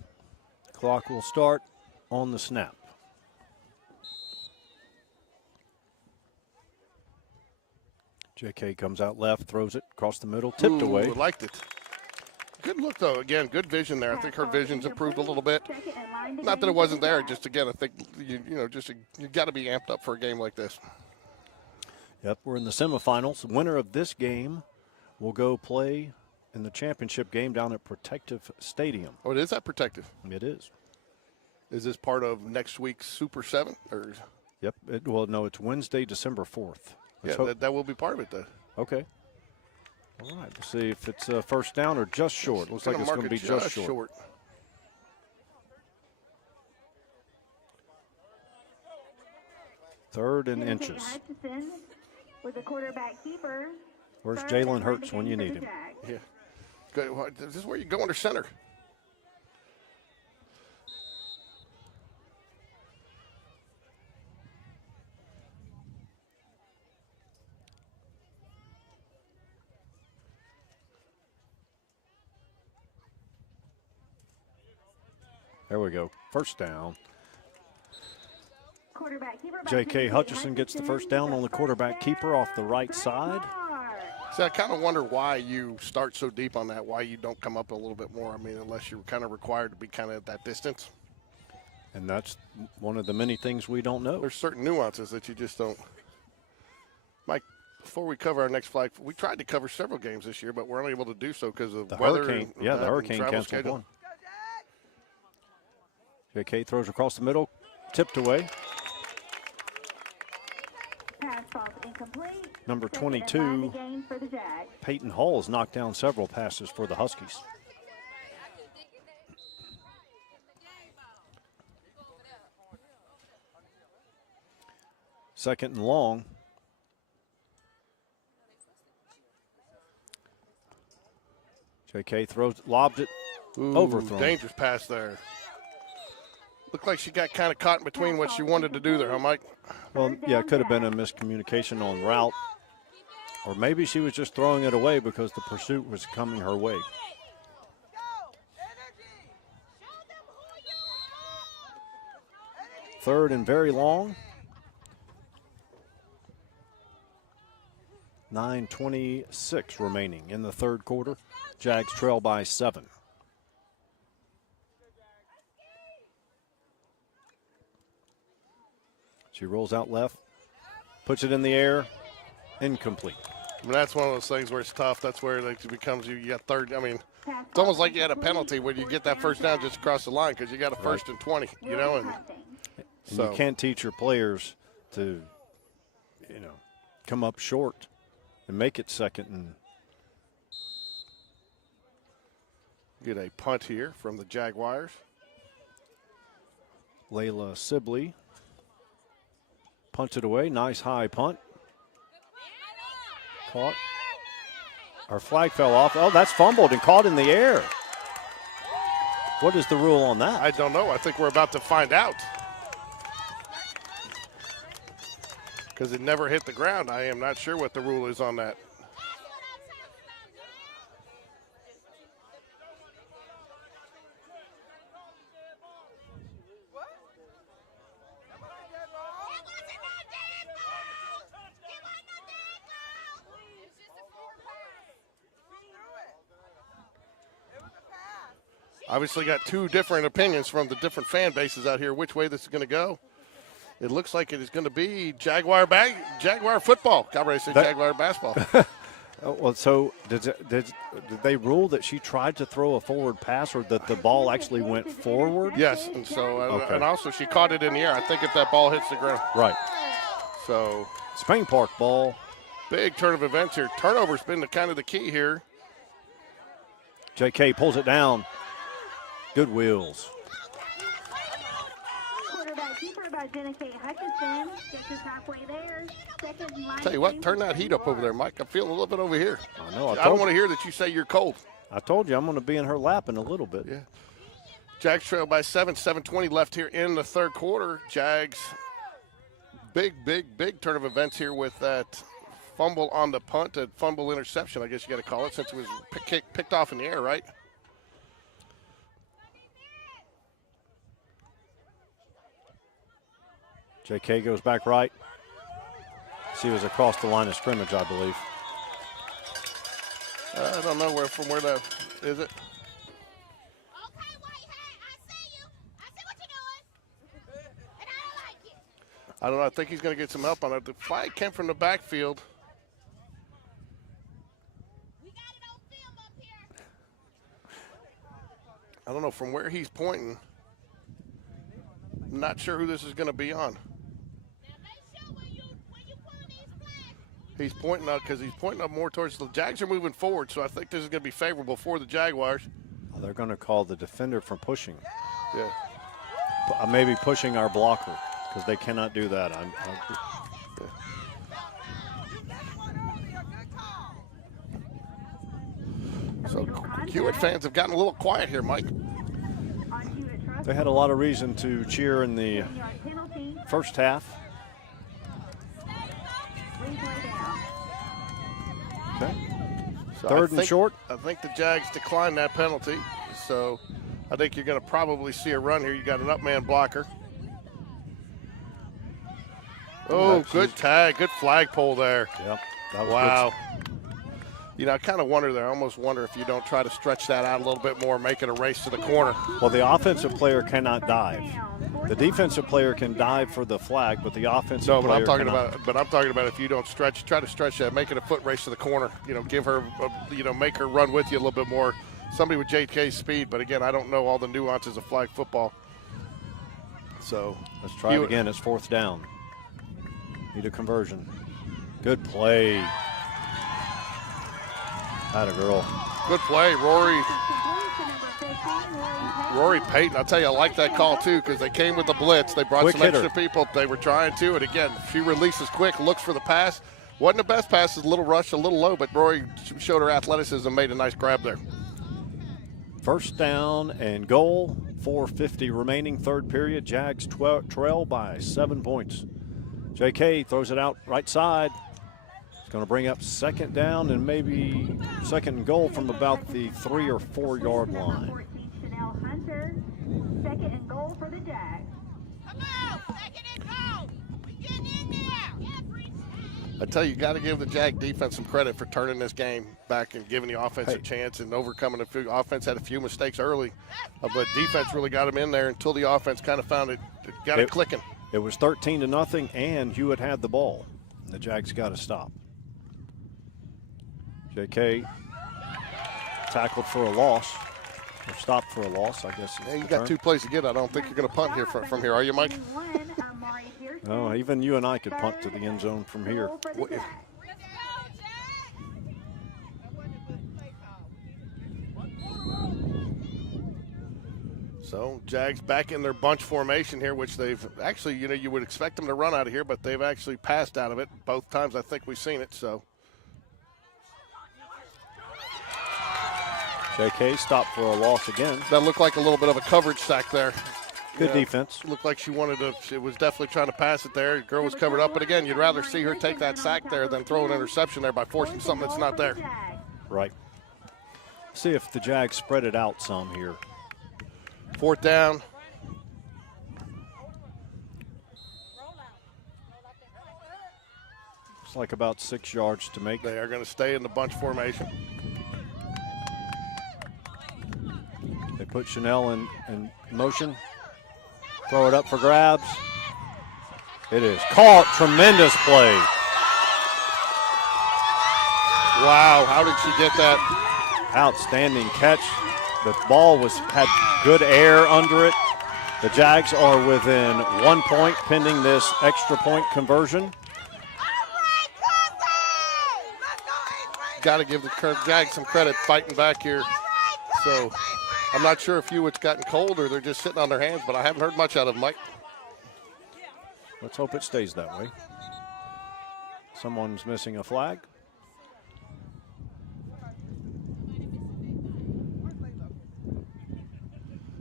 Clock will start on the snap. JK comes out left, throws it across the middle, tipped away. Liked it. Good look, though. Again, good vision there. I think her vision's improved a little bit. Not that it wasn't there. Just, again, I think, you got to be amped up for a game like this. Yep, we're in the semifinals. Winner of this game will go play in the championship game down at Protective Stadium. Oh, it is at Protective? It is. Is this part of next week's Super 7? Or? Yep. No, it's Wednesday, December 4th. That will be part of it, though. Okay. All right, we'll see if it's first down or just short. Looks like it's going to be just short. 3rd and inches. With the quarterback keeper. Where's Jalen Hurts when you need him? Yeah. Good. This is where you go under center. There we go. First down. J.K. Hutchison gets the first down on the quarterback keeper off the right side. See, I kind of wonder why you start so deep on that, why you don't come up a little bit more. I mean, unless you're kind of required to be kind of at that distance. And that's one of the many things we don't know. There's certain nuances that you just don't. Mike, before we cover our next flag, we tried to cover several games this year, but we're unable to do so because of the weather. Hurricane. The hurricane canceled schedule. one. J.K. throws across the middle, tipped away. Number 22, Peyton Hall has knocked down several passes for the Huskies. Second and long. J.K. lobs it, overthrown. Dangerous pass there. Looked like she got kind of caught in between what she wanted to do there, huh, Mike? Well, yeah, it could have been a miscommunication on route. Or maybe she was just throwing it away because the pursuit was coming her way. Third and very long. 9:26 remaining in the third quarter. Jags trail by 7. She rolls out left, puts it in the air, incomplete. I mean, that's one of those things where it's tough. That's where it becomes you got third. I mean, it's almost like you had a penalty when you get that first down just across the line because you got a first and 20, you know. And you can't teach your players to, come up short and make it second and. Get a punt here from the Jaguars. Layla Sibley punted away. Nice high punt. Caught. Our flag fell off. Oh, that's fumbled and caught in the air. What is the rule on that? I don't know. I think we're about to find out. Because it never hit the ground. I am not sure what the rule is on that. Obviously got two different opinions from the different fan bases out here which way this is going to go. It looks like it is going to be Jaguar football. God, I said Jaguar basketball. Well, so did they rule that she tried to throw a forward pass or that the ball actually went forward? Yes, and so and also she caught it in the air. I think if that ball hits the ground. Right. So Spain Park ball. Big turn of events here. Turnover's been kind of the key here. JK pulls it down. Good wheels. Keeper by Jenna Kate Hutchinson. Gets us halfway there. Tell you what, turn that heat up over there, Mike. I'm feeling a little bit over here. I know. I don't want to hear that you say you're cold. I told you I'm going to be in her lap in a little bit. Yeah. Jags trail by 7:20 left here in the third quarter. Jags, big turn of events here with that fumble on the punt, a fumble interception, I guess you got to call it, since it was picked off in the air, right? JK goes back right. She was across the line of scrimmage, I believe. I don't know from where that is it. Okay, white hat, I see you. I see what you're doing. And I don't like it. I don't know. I think he's going to get some help on it. The flag came from the backfield. We got it on film up here. I don't know from where he's pointing. I'm not sure who this is going to be on. Now make sure when you pulling these flags. He's pointing up because he's pointing up more towards the Jags are moving forward, so I think this is going to be favorable for the Jaguars. Oh, they're going to call the defender from pushing. Yeah. Maybe pushing our blocker because they cannot do that. So Hewitt fans have gotten a little quiet here, Mike. They had a lot of reason to cheer in the first half. Okay. So Third and short. I think the Jags declined that penalty, so I think you're going to probably see a run here. You got an up-man blocker. Oh, good tag, good flagpole there. Yep. That was wow. Good. You know, I kind of wonder there. I almost wonder if you don't try to stretch that out a little bit more, make it a race to the corner. Well, the offensive player cannot dive. The defensive player can dive for the flag, but the offensive player I'm talking cannot. about. But I'm talking about if you don't try to stretch that, make it a foot race to the corner. You know, give her, make her run with you a little bit more. Somebody with JK's speed, but again, I don't know all the nuances of flag football. So let's try it again. It's fourth down. Need a conversion. Good play. Atta girl. Good play, Rory Payton. I'll tell you, I like that call too because they came with the blitz. They brought Quick some extra hitter. people. They were trying to, and again, she releases quick, looks for the pass. Wasn't the best pass, a little rush, a little low, but Rory showed her athleticism, made a nice grab there. First down and goal. 4:50 remaining, third period. Jags trail by 7 points. JK throws it out right side. It's going to bring up second down and maybe second and goal from about the 3 or 4 yard line. Second and goal for the Jags. Come on, second and goal. We getting in there. I tell you, got to give the Jag defense some credit for turning this game back and giving the offense a chance and overcoming a few. Offense had a few mistakes early, but defense really got them in there until the offense kind of found it clicking. It was 13-0, and Hewitt had the ball. The Jags got to stop. JK tackled for a loss, or stopped for a loss, I guess. Yeah, you got 2 plays to get. I don't think you're going to punt here from here, are you, Mike? No, even you and I could punt to the end zone from here. So Jags back in their bunch formation here, which they've actually, you would expect them to run out of here, but they've actually passed out of it both times I think we've seen it. So JK stopped for a loss again. that looked like a little bit of a coverage sack there. Good defense. Looked like she wanted to, she was definitely trying to pass it there. The girl was covered up, but again, you'd rather see her take that sack there than throw an interception there by forcing something that's not there. Right. See if the Jags spread it out some here. 4th down. It's like about 6 yards to make. They are going to stay in the bunch formation. They put Chanel in motion. Throw it up for grabs. It is caught. Tremendous play. Wow, how did she get that? Outstanding catch. The ball had good air under it. The Jags are within 1 point pending this extra point conversion. Got to give the Jags some credit fighting back here. So I'm not sure if Hewitt's gotten cold or they're just sitting on their hands, but I haven't heard much out of them, Mike. Let's hope it stays that way. Someone's missing a flag.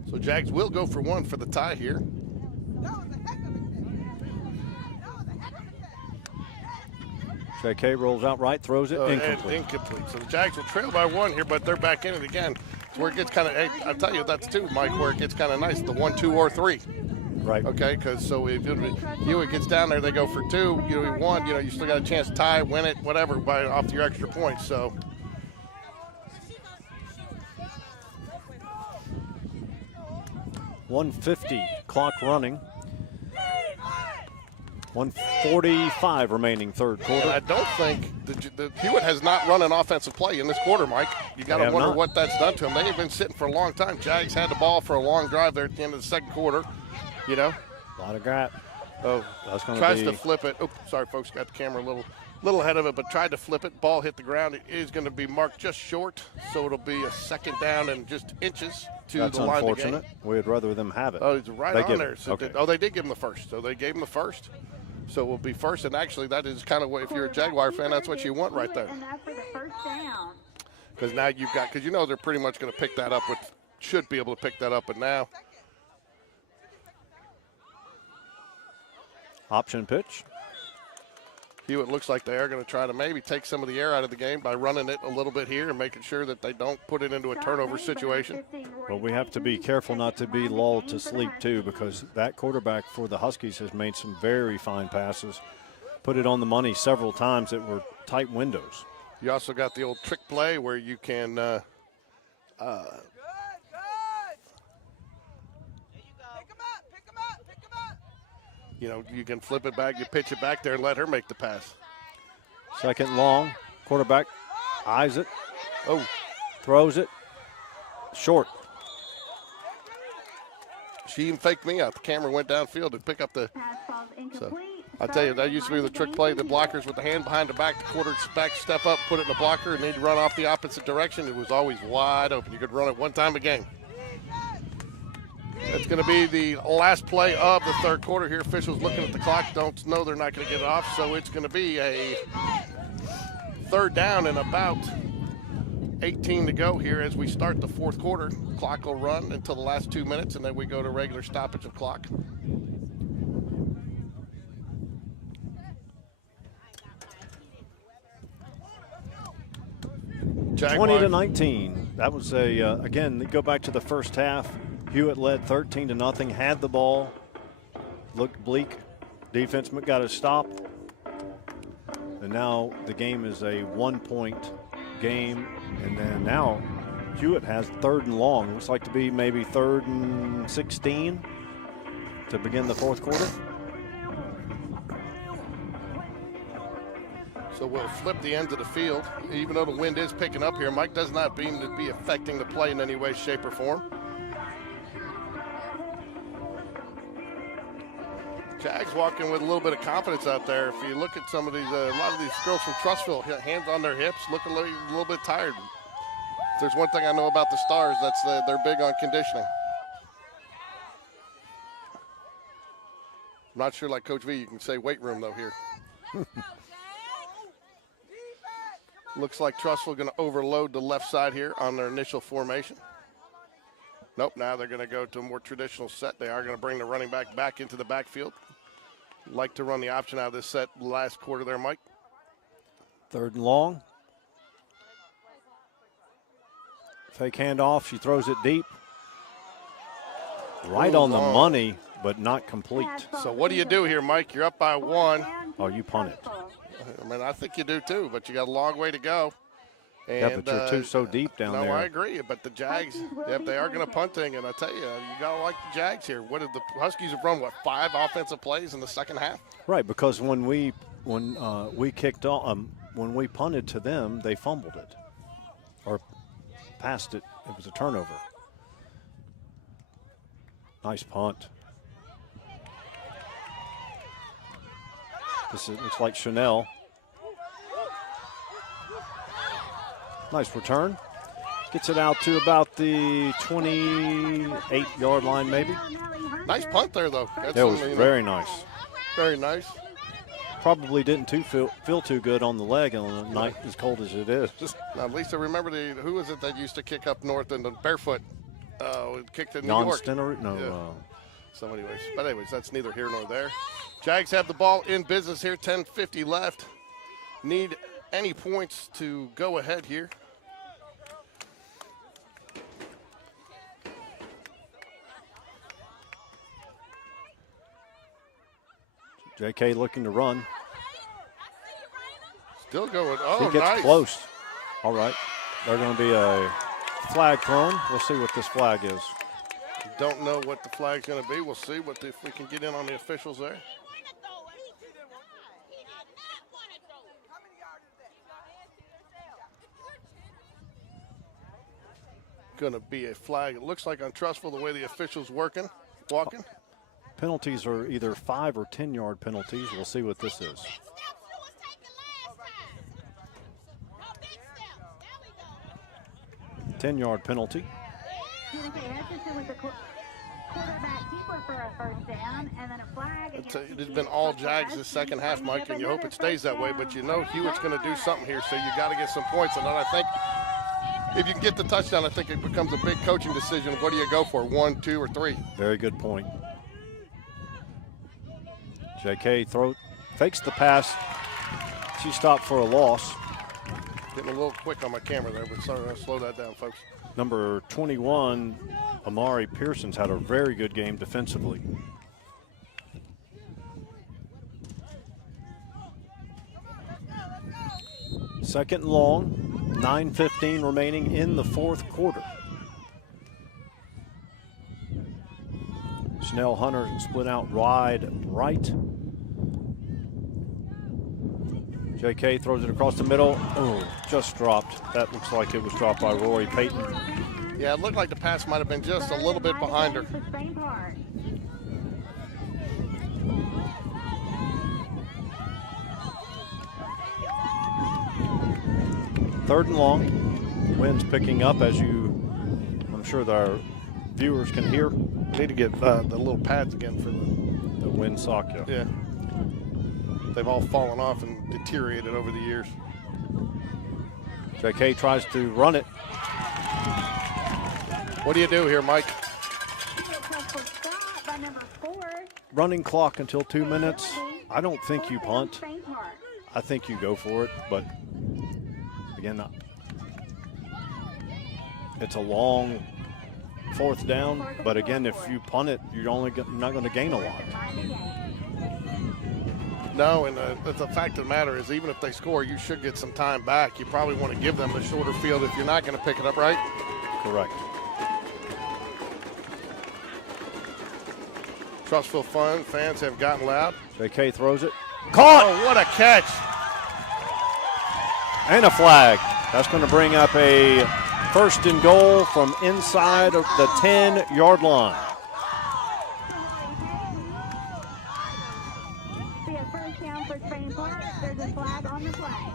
So Jags will go for 1 for the tie here. JK rolls out right, throws it, incomplete. Incomplete. So the Jags will trail by 1 here, but they're back in it again. It's where it gets kind of, hey, I'll tell you, that's too, Mike, where it gets kind of nice, the 1, 2, or 3. Right. Okay, because so if Hewitt gets down there, they go for 2, 1, you still got a chance to tie, win it, whatever, off your extra points. So 1:50 clock running. 1:45 remaining third quarter. And I don't think the Hewitt has not run an offensive play in this quarter, Mike. You got to wonder what that's done to them. They've been sitting for a long time. Jags had the ball for a long drive there at the end of the second quarter. A lot of gap. Oh, that's going tries to flip it. Oh, sorry, folks, got the camera a little ahead of it, but tried to flip it. Ball hit the ground. It is going to be marked just short, so it'll be a 2nd down and just inches to That's the line of the unfortunate. game. We'd rather them have it. Oh, it's right on there. So okay. they did give him the first. So they gave him the first. So it will be first, and actually that is kind of what, if you're a Jaguar fan, that's what you want right there. Because now you've got, because they're pretty much going to pick that up, should be able to pick that up, but now. Option pitch. Hewitt looks like they are going to try to maybe take some of the air out of the game by running it a little bit here and making sure that they don't put it into a turnover situation. But we have to be careful not to be lulled to sleep, too, because that quarterback for the Huskies has made some very fine passes, put it on the money several times that were tight windows. You also got the old trick play where you can you can flip it back, you pitch it back there and let her make the pass. 2nd long, quarterback eyes it, throws it, short. She even faked me out. The camera went downfield to pick up the. So I tell you, that used to be the trick play. The blockers with the hand behind the back, the quarterback step up, put it in the blocker, and need to run off the opposite direction. It was always wide open. You could run it one time a game. That's going to be the last play of the third quarter here. Officials looking at the clock, don't know they're not going to get it off, so it's going to be a 3rd down and about 18 to go here as we start the fourth quarter. Clock will run until the last 2 minutes, and then we go to regular stoppage of clock. Jaguars. 20-19. That was again, go back to the first half. Hewitt led 13-0, had the ball, looked bleak. Defense got a stop. And now the game is a 1-point game. And then now Hewitt has 3rd and long. Looks like to be maybe 3rd and 16 to begin the fourth quarter. So we'll flip the ends of the field. Even though the wind is picking up here, Mike does not seem to be affecting the play in any way, shape, or form. Jags walking with a little bit of confidence out there. If you look at some of these, a lot of these girls from Trussville, hands on their hips, look a little bit tired. If there's one thing I know about the Stars, that's they're big on conditioning. I'm not sure, like Coach V, you can say weight room though here. Looks like Trussville going to overload the left side here on their initial formation. Nope, now they're going to go to a more traditional set. They are going to bring the running back into the backfield. Like to run the option out of this set last quarter there, Mike. 3rd and long. Fake handoff. She throws it deep. Right on the money, but not complete. So what do you do here, Mike? You're up by 1. Oh, you punt it. I mean, I think you do too, but you got a long way to go. And, yeah, but you're so deep down there. No, I agree. But the Jags, they are going to punting, and I tell you, you got to like the Jags here. What did the Huskies have run? 5 offensive plays in the second half? Right, because when we kicked off, when we punted to them, they fumbled it or passed it. It was a turnover. Nice punt. Looks like Chanel. Nice return. Gets it out to about the 28-yard line, maybe. Nice punt there, though. It was very nice. Very nice. Probably didn't feel too good on the leg on a night as cold as it is. Now, Lisa, remember who was it that used to kick up north in the barefoot? Kicked in New York. No. Yeah. So anyways, that's neither here nor there. Jags have the ball in business here. 10:50 left. Need any points to go ahead here. JK looking to run. Still going. Oh, he gets nice. Close. All right. There's going to be a flag thrown. We'll see what this flag is. Don't know what the flag's going to be. We'll see if we can get in on the officials there. Going to be a flag. It looks like on Trussville the way the officials walking. Penalties are either 5 or 10-yard penalties. We'll see what this is. 10-yard penalty. It's been all Jags this second half, Mike, and you hope it stays that way. But you know Hewitt's going to do something here, so you got to get some points. And then I think if you can get the touchdown, I think it becomes a big coaching decision. What do you go for, 1, 2, or 3? Very good point. JK fakes the pass. She stopped for a loss. Getting a little quick on my camera there, but sorry, I'll slow that down, folks. Number 21, Amari Pearson's had a very good game defensively. Second and long, 9:15 remaining in the 4th quarter. Chanel Hunter split out wide right. JK throws it across the middle. Oh, just dropped. That looks like it was dropped by Rory Payton. Yeah, it looked like the pass might have been just a little bit behind her. Third and long. Wind's picking up as I'm sure our viewers can hear. Need to get the little pads again for the wind sock. Yeah. They've all fallen off and deteriorated over the years. JK tries to run it. What do you do here, Mike? Running clock until 2 minutes. I don't think you punt. I think you go for it, but again, it's a long 4th down. But again, if you punt it, you're not going to gain a lot. No, and the fact of the matter is, even if they score, you should get some time back. You probably want to give them the shorter field if you're not going to pick it up, right? Correct. Trussville fans have gotten loud. JK throws it. Caught! Oh, what a catch. And a flag. That's going to bring up a first and goal from inside of the 10-yard line. See a first down for Spain Park. There's a flag on the flag.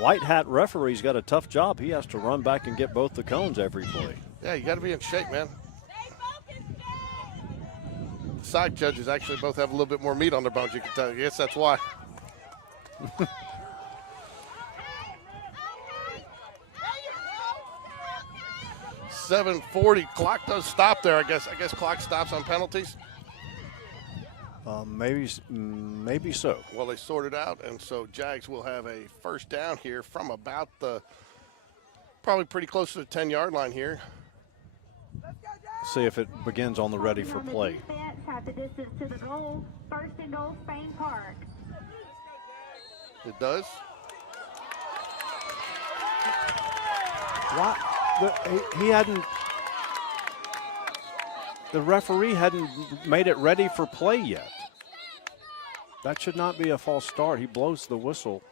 White hat referee's got a tough job. He has to run back and get both the cones every play. Yeah, you got to be in shape, man. The side judges actually both have a little bit more meat on their bones, you can tell. Yes, that's why. 7:40. Clock does stop there, I guess. I guess clock stops on penalties. Maybe so. Well, they sorted out, and so Jags will have a first down here from about the probably pretty close to the 10-yard line here. See if it begins on the ready for play. Defense have the distance to the goal. First and goal, Spain Park. It does. Why? He hadn't. The referee hadn't made it ready for play yet. That should not be a false start. He blows the whistle.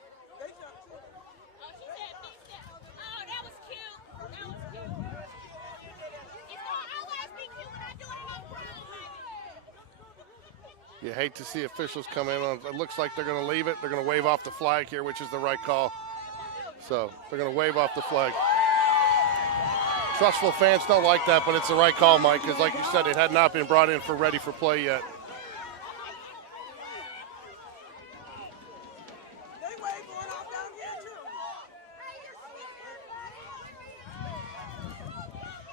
You hate to see officials come in on. It looks like they're going to leave it. They're going to wave off the flag here, which is the right call. So they're going to wave off the flag. Trustful fans don't like that, but it's the right call, Mike, because like you said, it had not been brought in for ready for play yet.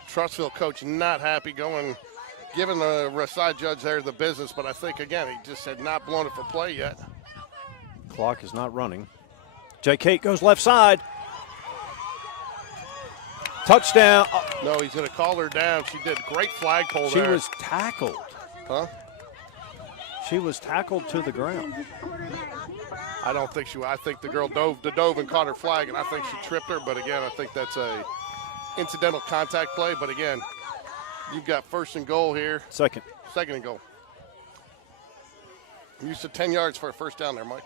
Trustville coach not happy giving the side judge there the business, but I think, again, he just had not blown it for play yet. Clock is not running. J. Kate goes left side. Touchdown. No, he's going to call her down. She did great flagpole She there. was tackled. Huh? She was tackled to the ground. I don't think she. I think the girl dove and caught her flag, and I think she tripped her. But again, I think that's a incidental contact play. But again, you've got first and goal here. Second and goal. You said 10 yards for a first down there, Mike.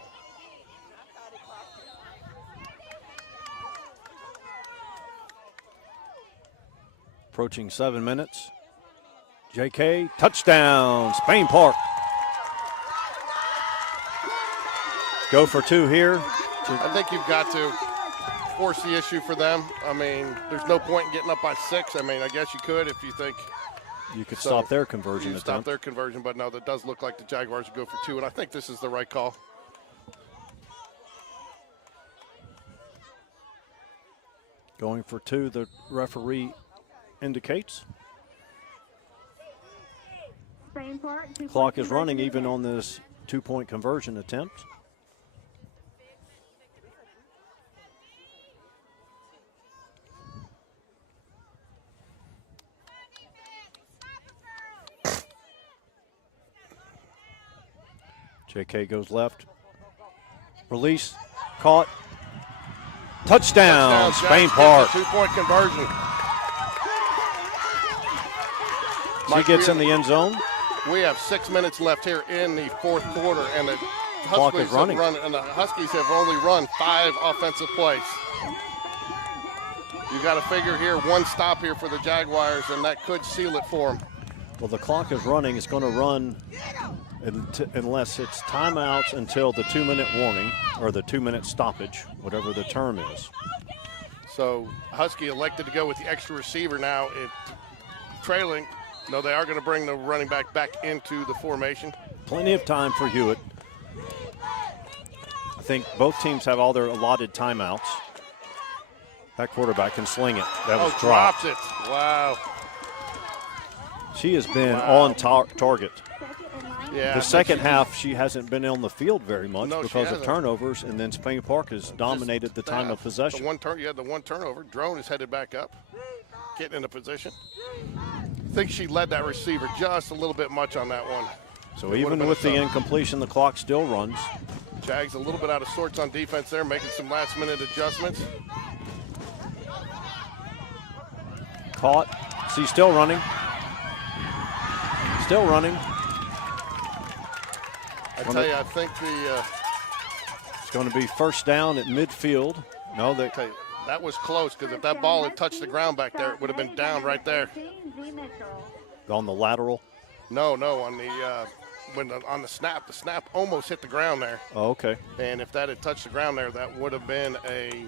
Approaching 7 minutes. JK, touchdown, Spain Park. Go for two here. I think you've got to force the issue for them. I mean, there's no point in getting up by 6. I mean, I guess you could if you think. You could stop their conversion attempt. Stop their conversion, but no, that does look like the Jaguars would go for 2, and I think this is the right call. Going for 2, the referee indicates. Clock is running even on this 2-point conversion attempt. JK goes left. Release. Caught. Touchdown, Spain Park. 2-point conversion. She gets in the end zone. We have 6 minutes left here in the fourth quarter, and the Clock is running. Huskies have only run 5 offensive plays. You got to figure here 1 stop here for the Jaguars, and that could seal it for them. Well, the clock is running. It's going to run unless it's timeouts until the 2-minute warning or the 2-minute stoppage, whatever the term is. So Husky elected to go with the extra receiver now. Trailing. No, they are going to bring the running back into the formation. Plenty of time for Hewitt. I think both teams have all their allotted timeouts. That quarterback can sling it. That was dropped. Dropped it. Wow. She has been on target. Yeah. The second half, she hasn't been on the field very much because of hasn't. turnovers, and then Spain Park has dominated the time of possession. You had the 1 turnover. Drone is headed back up, getting into position. I think she led that receiver just a little bit much on that one. So even with the incompletion, the clock still runs. Jags a little bit out of sorts on defense there, making some last-minute adjustments. Caught. She's still running. still running. I tell you, I think it's going to be first down at midfield. No, they. That was close, because if that ball had touched the ground back there, it would have been down right there. On the lateral? No, on the on the snap. The snap almost hit the ground there. Oh, okay. And if that had touched the ground there, that would have been a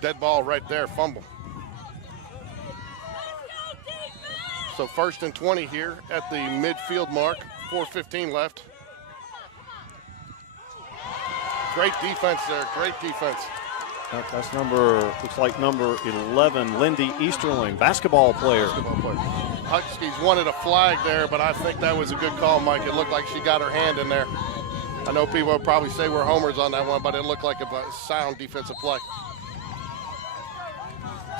dead ball right there, fumble. So 1st and 20 here at the midfield mark, 4:15 left. Great defense there, great defense. That's looks like number 11, Lindy Easterling, basketball player. Huskies wanted a flag there, but I think that was a good call, Mike. It looked like she got her hand in there. I know people will probably say we're homers on that one, but it looked like a sound defensive play.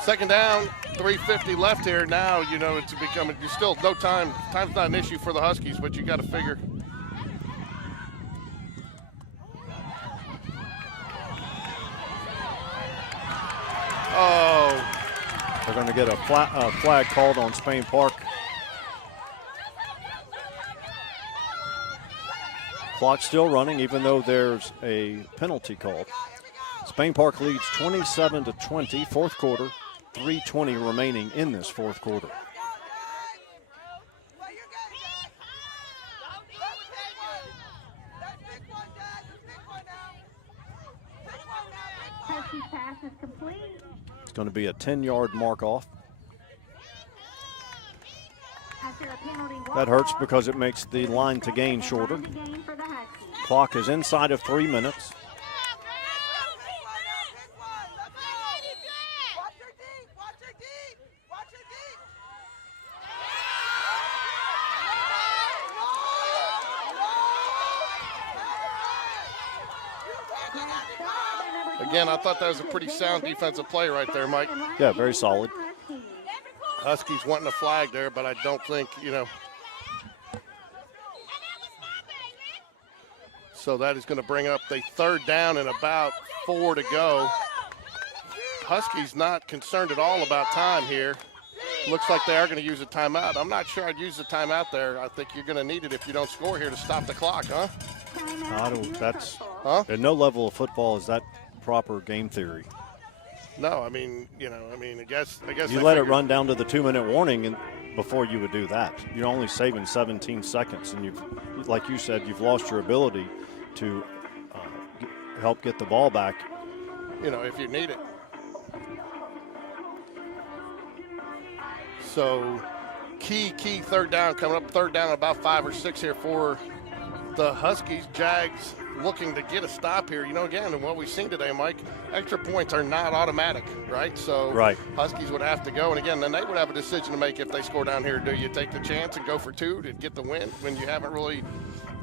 2nd down, 3:50 left here. Now, you know, it's becoming, you still, no time. Time's not an issue for the Huskies, but you got to figure. Oh. They're going to get a flag called on Spain Park. Clock still running, even though there's a penalty called. Spain Park leads 27-20, 4th quarter, 3:20 remaining in this 4th quarter. Pass is complete. It's going to be a 10-yard mark off. That hurts because it makes the line to gain shorter. Clock is inside of 3 minutes. Again, I thought that was a pretty sound defensive play right there, Mike. Yeah, very solid. Huskies wanting a flag there, but I don't think, you know. So that is going to bring up the 3rd down and about 4 to go. Huskies not concerned at all about time here. Looks like they are going to use a timeout. I'm not sure I'd use the timeout there. I think you're going to need it if you don't score here to stop the clock, huh? At no level of football is that proper game theory. No, I mean, you know, I guess you let it run down to the 2-minute warning and before you would do that. You're only saving 17 seconds, and you've, like you said, you've lost your ability to help get the ball back. You know, if you need it. So, key 3rd down coming up. 3rd down, about 5 or 6 here for the Huskies. Jags looking to get a stop here. You know, again, and what we've seen today, Mike, extra points are not automatic, right? So Huskies would have to go. And again, then they would have a decision to make if they score down here. Do you take the chance and go for 2 to get the win when you haven't really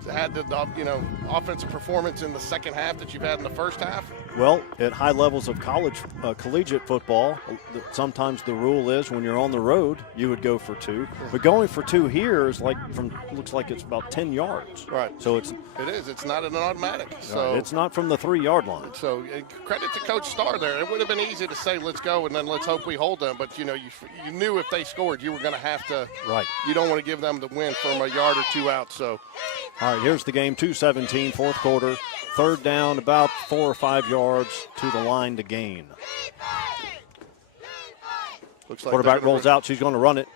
had the, you know, offensive performance in the second half that you've had in the first half? Well, at high levels of collegiate football, sometimes the rule is when you're on the road, you would go for 2. But going for 2 here is looks like it's about 10 yards. Right. So it is. It's not an automatic. So it's not from the 3-yard line. So credit to Coach Starr there. It would have been easy to say, let's go, and then let's hope we hold them. But, you know, you knew if they scored, you were going to have to. Right. You don't want to give them the win from a yard or 2 out. So. All right, here's the game, 2:17, 4th quarter. 3rd down, about 4 or 5 yards to the line to gain. Looks like quarterback rolls out. She's going to run it.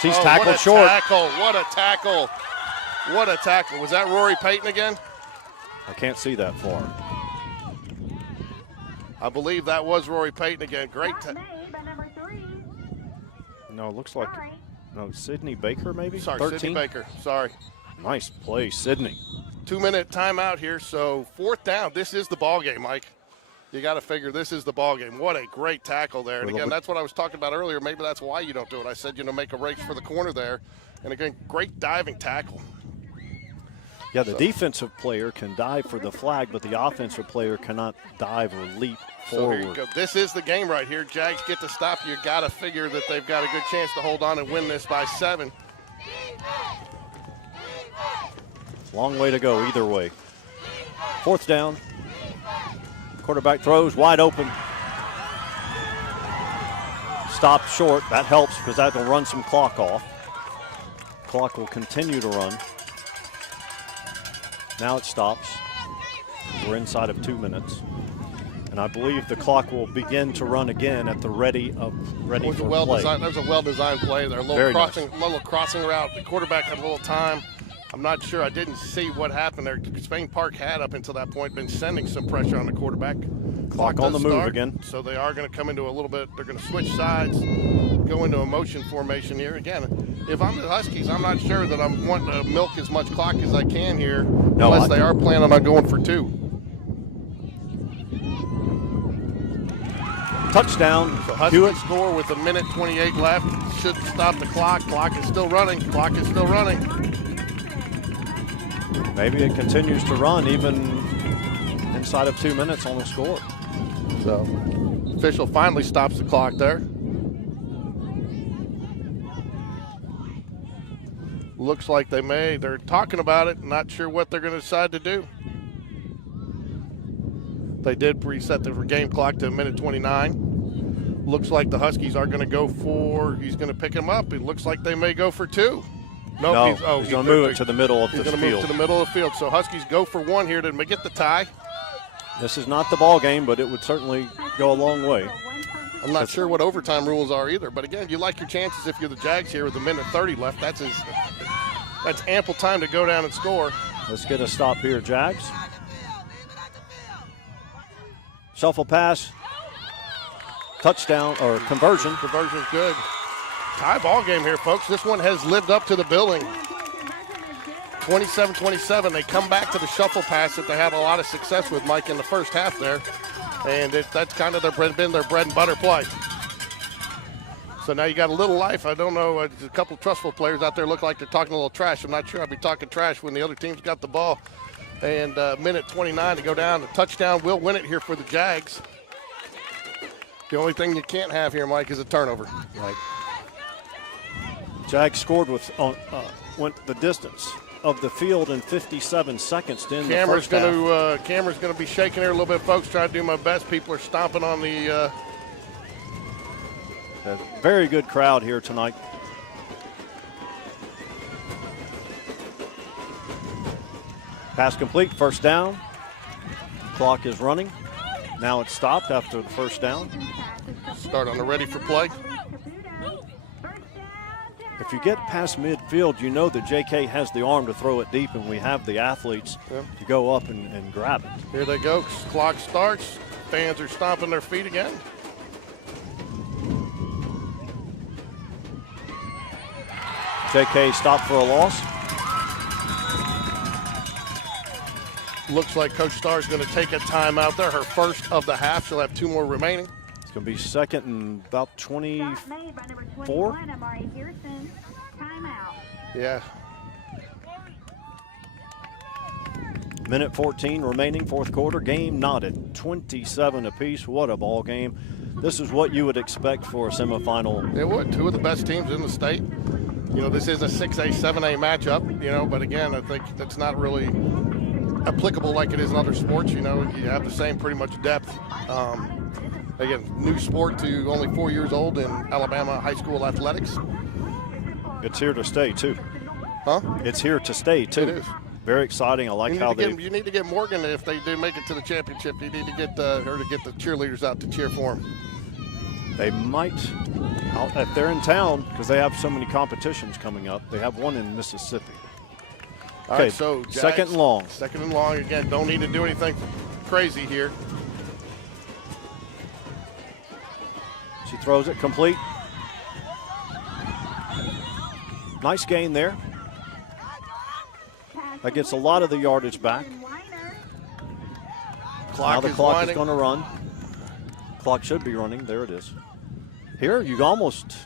She's tackled what a short. Tackle. What a tackle. What a tackle. Was that Rory Payton again? I can't see that far. I believe that was Rory Payton again. Great. No, it looks like Sydney Baker maybe? Sorry, 13? Sydney Baker. Sorry. Nice play, Sydney. 2-minute timeout here, so 4th down. This is the ball game, Mike. You got to figure this is the ball game. What a great tackle there. And again, that's what I was talking about earlier. Maybe that's why you don't do it. I said, you know, make a race for the corner there. And again, great diving tackle. Yeah, the defensive player can dive for the flag, but the offensive player cannot dive or leap forward. So here you go. This is the game right here. Jags get to stop. You got to figure that they've got a good chance to hold on and win this by 7. Long way to go either way. 4th down. Quarterback throws wide open. Stopped short. That helps because that will run some clock off. clock will continue to run. Now it stops. We're inside of 2 minutes. And I believe the clock will begin to run again at the ready for play. That was a well-designed play there. A little crossing route. The quarterback had a little time. I'm not sure. I didn't see what happened there. Spain Park had, up until that point, been sending some pressure on the quarterback. Clock on the move again. So they are going to come into a little bit. They're going to switch sides, go into a motion formation here. Again, if I'm the Huskies, I'm not sure that I'm wanting to milk as much clock as I can here, unless they are planning on going for 2. Touchdown. So Huskies score with 1:28 left. Should stop the clock. Clock is still running. Clock is still running. Maybe it continues to run even inside of 2 minutes on the score. So official finally stops the clock there. Looks like they're talking about it. Not sure what they're going to decide to do. They did reset the game clock to 1:29. Looks like the Huskies are going to go for, he's going to pick him up. It looks like they may go for 2. He's going to move it to the middle of the field. He's going to move to the middle of the field. So Huskies go for 1 here to get the tie. This is not the ball game, but it would certainly go a long way. I'm not sure what overtime rules are either. But again, you like your chances if you're the Jags here with 1:30 left. That's ample time to go down and score. Let's get a stop here, Jags. Shuffle pass. Touchdown or conversion. Conversion is good. Tie ball game here, folks. This one has lived up to the billing. 27-27. They come back to the shuffle pass that they had a lot of success with, Mike, in the first half there. And that's kind of been their bread and butter play. So now you got a little life. I don't know. A couple of trustful players out there look like they're talking a little trash. I'm not sure I'd be talking trash when the other team's got the ball. And 1:29 to go down. The touchdown will win it here for the Jags. The only thing you can't have here, Mike, is a turnover. Right. Jags scored went the distance of the field in 57 seconds to end the first half. Camera's going to be shaking here a little bit, folks. Trying to do my best. People are stomping on the. A very good crowd here tonight. Pass complete, first down. Clock is running. Now it's stopped after the first down. Start on the ready for play. If you get past midfield, you know that JK has the arm to throw it deep, and we have the athletes to go up and grab it. Here they go. Clock starts. Fans are stomping their feet again. JK stopped for a loss. Looks like Coach Starr is going to take a timeout there. Her first of the half. She'll have 2 more remaining. It's going to be second and about 24. Yeah. Minute 14 remaining, fourth quarter. Game knotted, 27 apiece. What a ball game. This is what you would expect for a semifinal. It would. 2 of the best teams in the state. You know, this is a 6A, 7A matchup, you know, but again, I think that's not really applicable like it is in other sports. You know, you have the same pretty much depth. Again, new sport to only 4 years old in Alabama high school athletics. It's here to stay, too. Huh? It's here to stay, too. It is. Very exciting. I like how they. You need to get Morgan if they do make it to the championship. You need to get her to get the cheerleaders out to cheer for them. They might, if they're in town, because they have so many competitions coming up. They have one in Mississippi. All right, so Jags, second and long. Second and long. Again, don't need to do anything crazy here. She throws it complete. Nice gain there. That gets a lot of the yardage back. Now the clock is going to run. Clock should be running. There it is. Here, you almost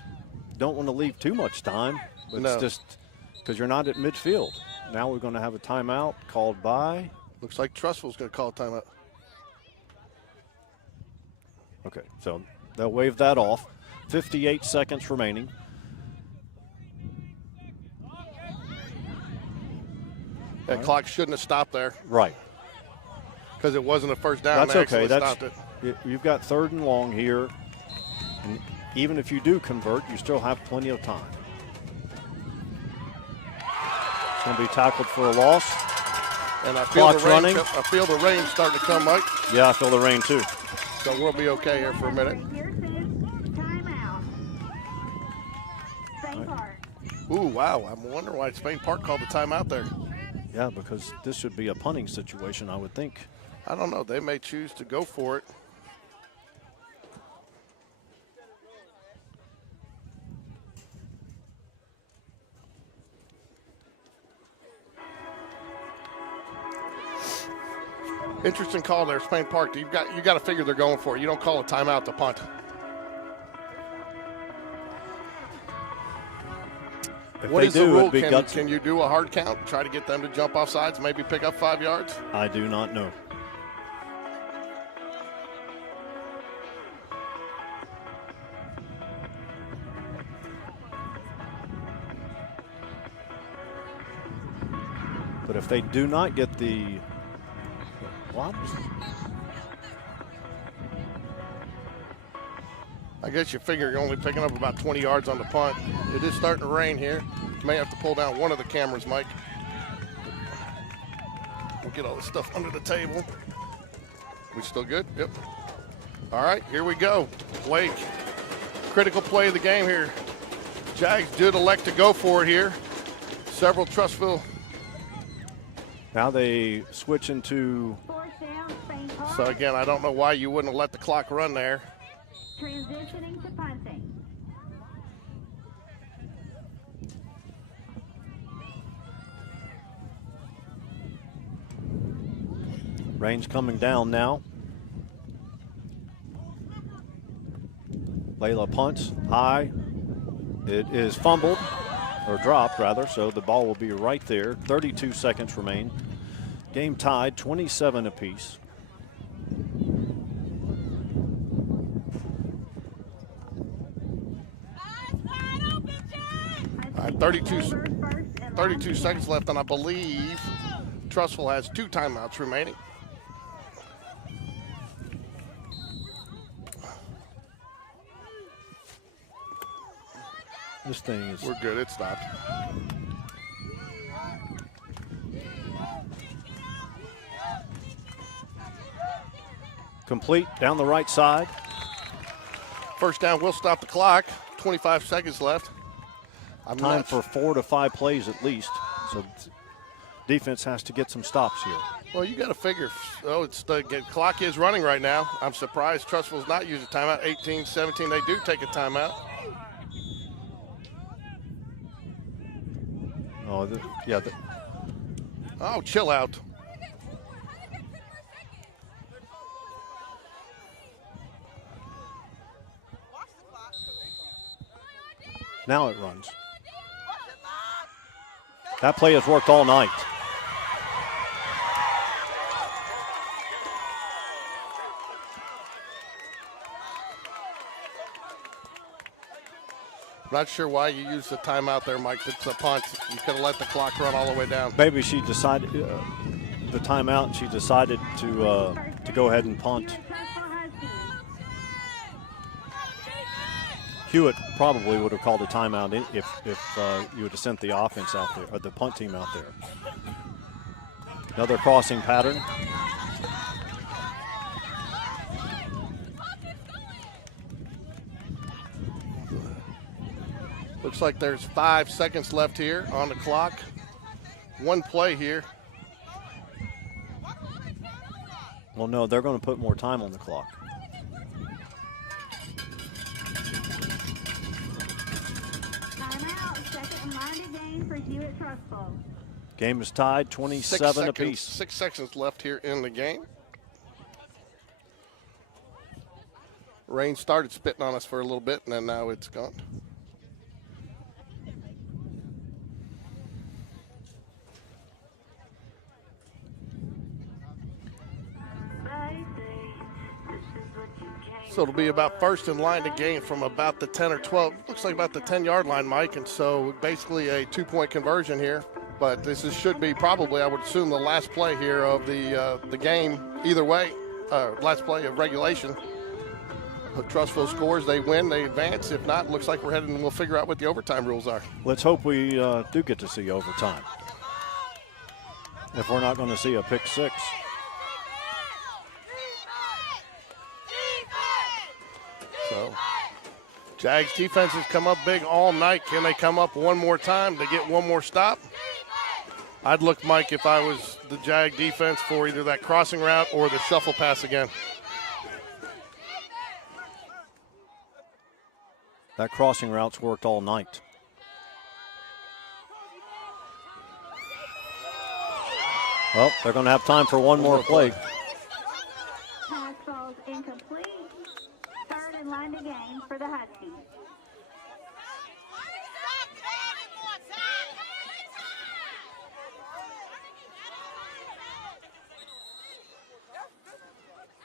don't want to leave too much time. But it's just because you're not at midfield. Now we're going to have a timeout called by. Looks like Trustful's going to call a timeout. Okay, so they'll wave that off. 58 seconds remaining. That clock shouldn't have stopped there. Right. Because it wasn't a first down. That's okay. Stopped it. You've got third and long here. And even if you do convert, you still have plenty of time. going to be tackled for a loss. And I feel Clock's running. I feel the rain starting to come, Mike. Yeah, I feel the rain too. So we'll be okay here for a minute. Timeout. Spain Park. Ooh, wow. I'm wondering why Spain Park called the timeout there. Yeah, because this should be a punting situation, I would think. I don't know. They may choose to go for it. Interesting call there, Spain Park. You got to figure they're going for it. You don't call a timeout to punt. If What they is do, the rule? it'd be gutsy. Can you do a hard count? Try to get them to jump off sides, maybe pick up 5 yards? I do not know. But if they do not get the what? I guess you figure you're only picking up about 20 yards on the punt. It is starting to rain here. You may have to pull down one of the cameras, Mike. We'll get all this stuff under the table. We still good? Yep. All right, here we go. Blake, critical play of the game here. Jags did elect to go for it here. Several Trussville. Now they switch into. Fourth down, Spain Park. So again, I don't know why you wouldn't have let the clock run there. Transitioning to punting. Rain's coming down now. Layla punts high. It is fumbled, or dropped rather, so the ball will be right there. 32 seconds remain. Game tied, 27 apiece. All right, 32 seconds left, and I believe Trussville has 2 timeouts remaining. This thing is. We're good. It stopped. Complete down the right side. First down will stop the clock. 25 seconds left. Time for 4 to 5 plays at least. So defense has to get some stops here. Well, you got to figure. Oh, it's the clock is running right now. I'm surprised Trussville's not using timeout. 18-17, they do take a timeout. Oh, yeah. Oh, chill out. Now it runs. That play has worked all night. I'm not sure why you used the timeout there, Mike. It's a punt. You could have let the clock run all the way down. Maybe she decided the timeout. She decided to go ahead and punt. Hewitt probably would have called a timeout if you would have sent the offense out there, or the punt team out there. Another crossing pattern. Looks like there's 5 seconds left here on the clock. One play here. Well, no, they're going to put more time on the clock. Timeout. Second and line to game for Hewitt Trussville. Game is tied, 27 apiece. 6 seconds left here in the game. Rain started spitting on us for a little bit, and then now it's gone. So it'll be about first in line to gain from about the 10 or 12. Looks like about the 10-yard line, Mike. And so basically a 2-point conversion here. But this should be probably, I would assume, the last play here of the game. Either way, last play of regulation. Trussville scores, they win, they advance. If not, looks like we're heading, and we'll figure out what the overtime rules are. Let's hope we do get to see overtime. if we're not going to see a pick six. So Jags defense has come up big all night. Can they come up one more time to get one more stop? I'd look, Mike, if I was the Jag defense, for either that crossing route or the shuffle pass again. That crossing route's worked all night. Well, they're going to have time for one more play. Pass falls incomplete. Third and line to gain for the Huskies.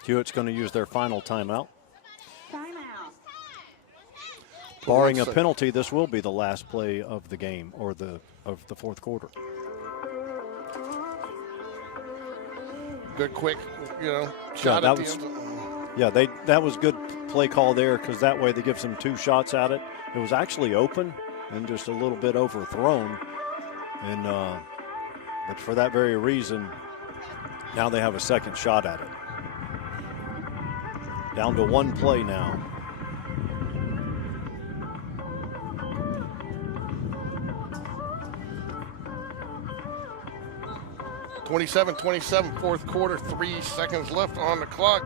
Hewitt's going to use their final timeout. Timeout. Barring a penalty, this will be the last play of the game or of the fourth quarter. Good, quick, shot at the end zone. That was good play call there because that way they gives them two shots at it. It was actually open and just a little bit overthrown, and but for that very reason, now they have a second shot at it. Down to one play now. (27-27), fourth quarter, 3 seconds left on the clock.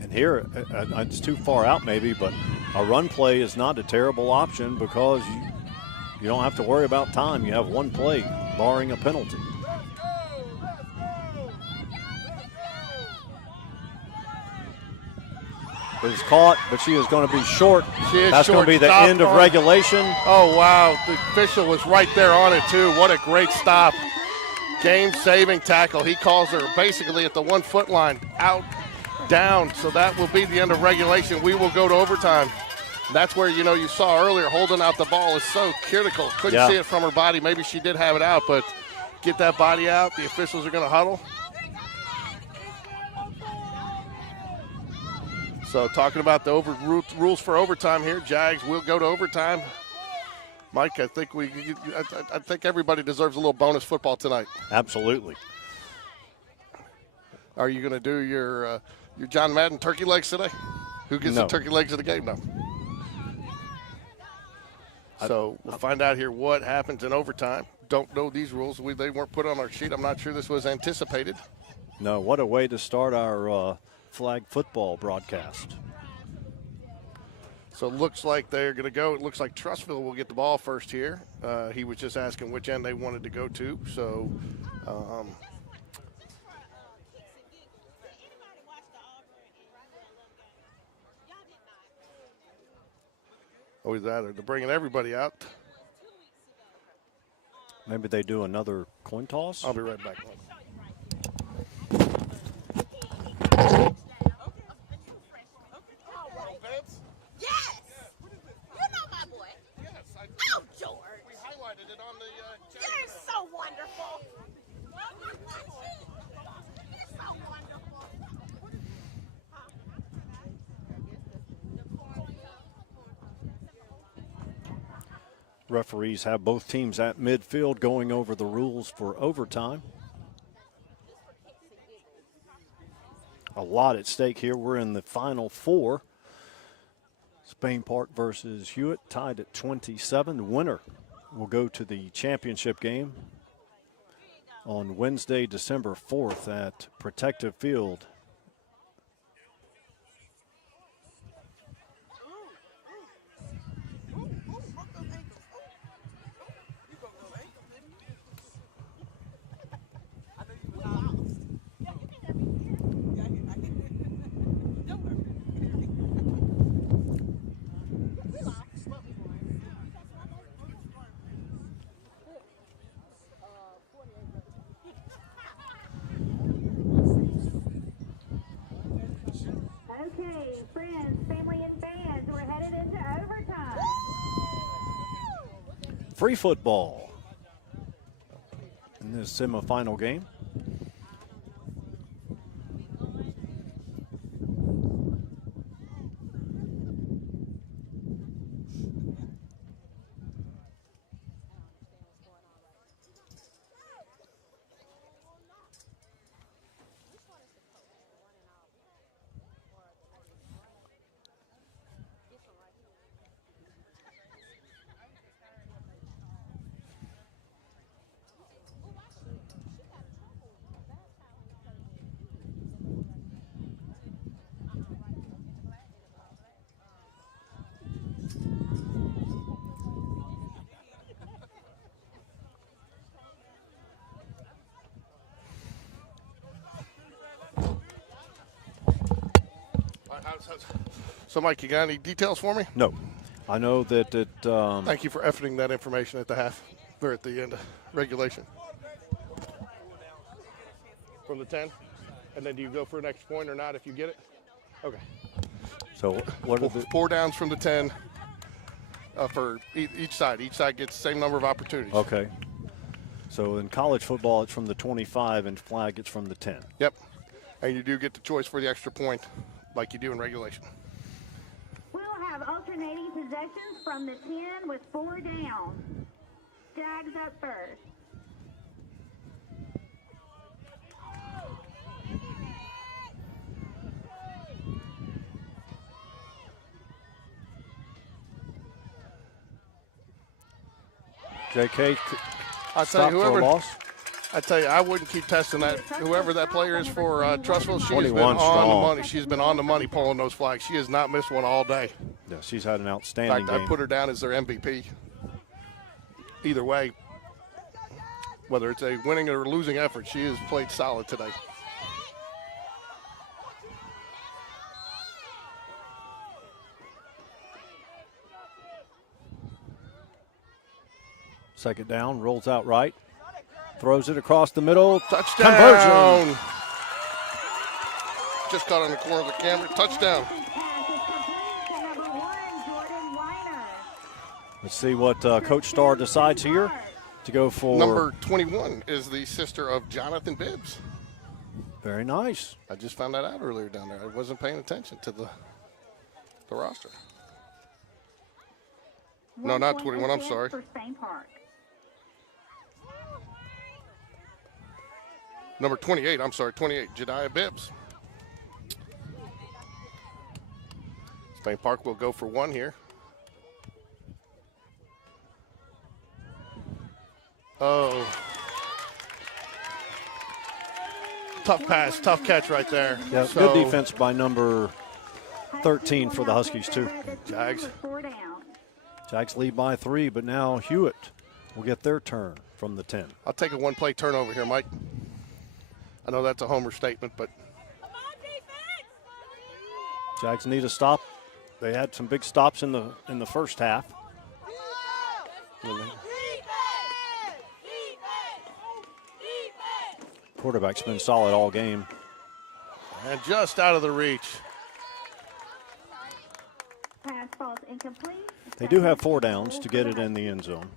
And here, it's too far out maybe, but a run play is not a terrible option because you don't have to worry about time. You have one play, barring a penalty. Is caught, but she is going to be short. She is That's short. going to be the Stop end of on. regulation. Oh, wow. The official was right there on it, too. What a great stop. Game-saving tackle. He calls her basically at the 1 foot line, out, down. So that will be the end of regulation. We will go to overtime. That's where, you saw earlier holding out the ball is so critical. Couldn't see it from her body. Maybe she did have it out, but get that body out. The officials are going to huddle. So talking about the rules for overtime here, Jags will go to overtime. Mike, I think everybody deserves a little bonus football tonight. Absolutely. Are you going to do your John Madden turkey legs today? Who gets the turkey legs of the game now? So we'll find out here what happens in overtime. Don't know these rules. They weren't put on our sheet. I'm not sure this was anticipated. No, what a way to start our flag football broadcast. So it looks like they're going to go. It looks like Trussville will get the ball first here. He was just asking which end they wanted to go to. So is that? They're bringing everybody out. Maybe they do another coin toss? I'll be right back. Yes! You know my boy. Yes, Oh, George. we highlighted it on the You're so wonderful. You're so wonderful. Referees have both teams at midfield going over the rules for overtime. A lot at stake here. We're in the final four. Spain Park versus Hewitt tied at 27. The winner will go to the championship game on Wednesday, December 4th at Protective Field. Okay, friends, family, and fans, we're headed into overtime. Free football in this semifinal game. So, Mike, you got any details for me? No. I know that it. Thank you for efforting that information at the half, or at the end of regulation. From the 10? And then do you go for an extra point or not if you get it? Okay. So what are the 4 downs from the 10 for each side. Each side gets the same number of opportunities. Okay. So in college football, it's from the 25, and flag it's from the 10. Yep. And you do get the choice for the extra point like you do in regulation. We'll have alternating possessions from the 10 with 4 down. Jags up first. JK, I tell stop you, for a whoever. loss. I tell you, I wouldn't keep testing that. Whoever that player is for Trussville, she has been 21 on strong. the money. She's been on the money pulling those flags. She has not missed one all day. Yeah, she's had an In outstanding fact, game. I put her down as their MVP. Either way, whether it's a winning or losing effort, she has played solid today. Second down, rolls out right, throws it across the middle. Touchdown. Conversion. Just caught on the corner of the camera. Touchdown. Pass is complete to number 1, Jordan Weiner. Let's see what Coach Starr decides here to go for. Number 21 is the sister of Jonathan Bibbs. Very nice. I just found that out earlier down there. I wasn't paying attention to the roster. No, 1 not point 21, I'm ahead sorry. For Spain Park. Number 28, I'm sorry, 28, Jediah Bibbs. Spain Park will go for 1 here. Oh. Tough pass, tough catch right there. Yeah, So, good defense by number 13 for the Huskies, too. Jags. With 4 down. Jags lead by 3, but now Hewitt will get their turn from the 10. I'll take a 1-play turnover here, Mike. I know that's a homer statement, but Jags need a stop. They had some big stops in the first half. Quarterback's been solid all game. and just out of the reach. Pass falls incomplete. They do have 4 downs to get it in the end zone.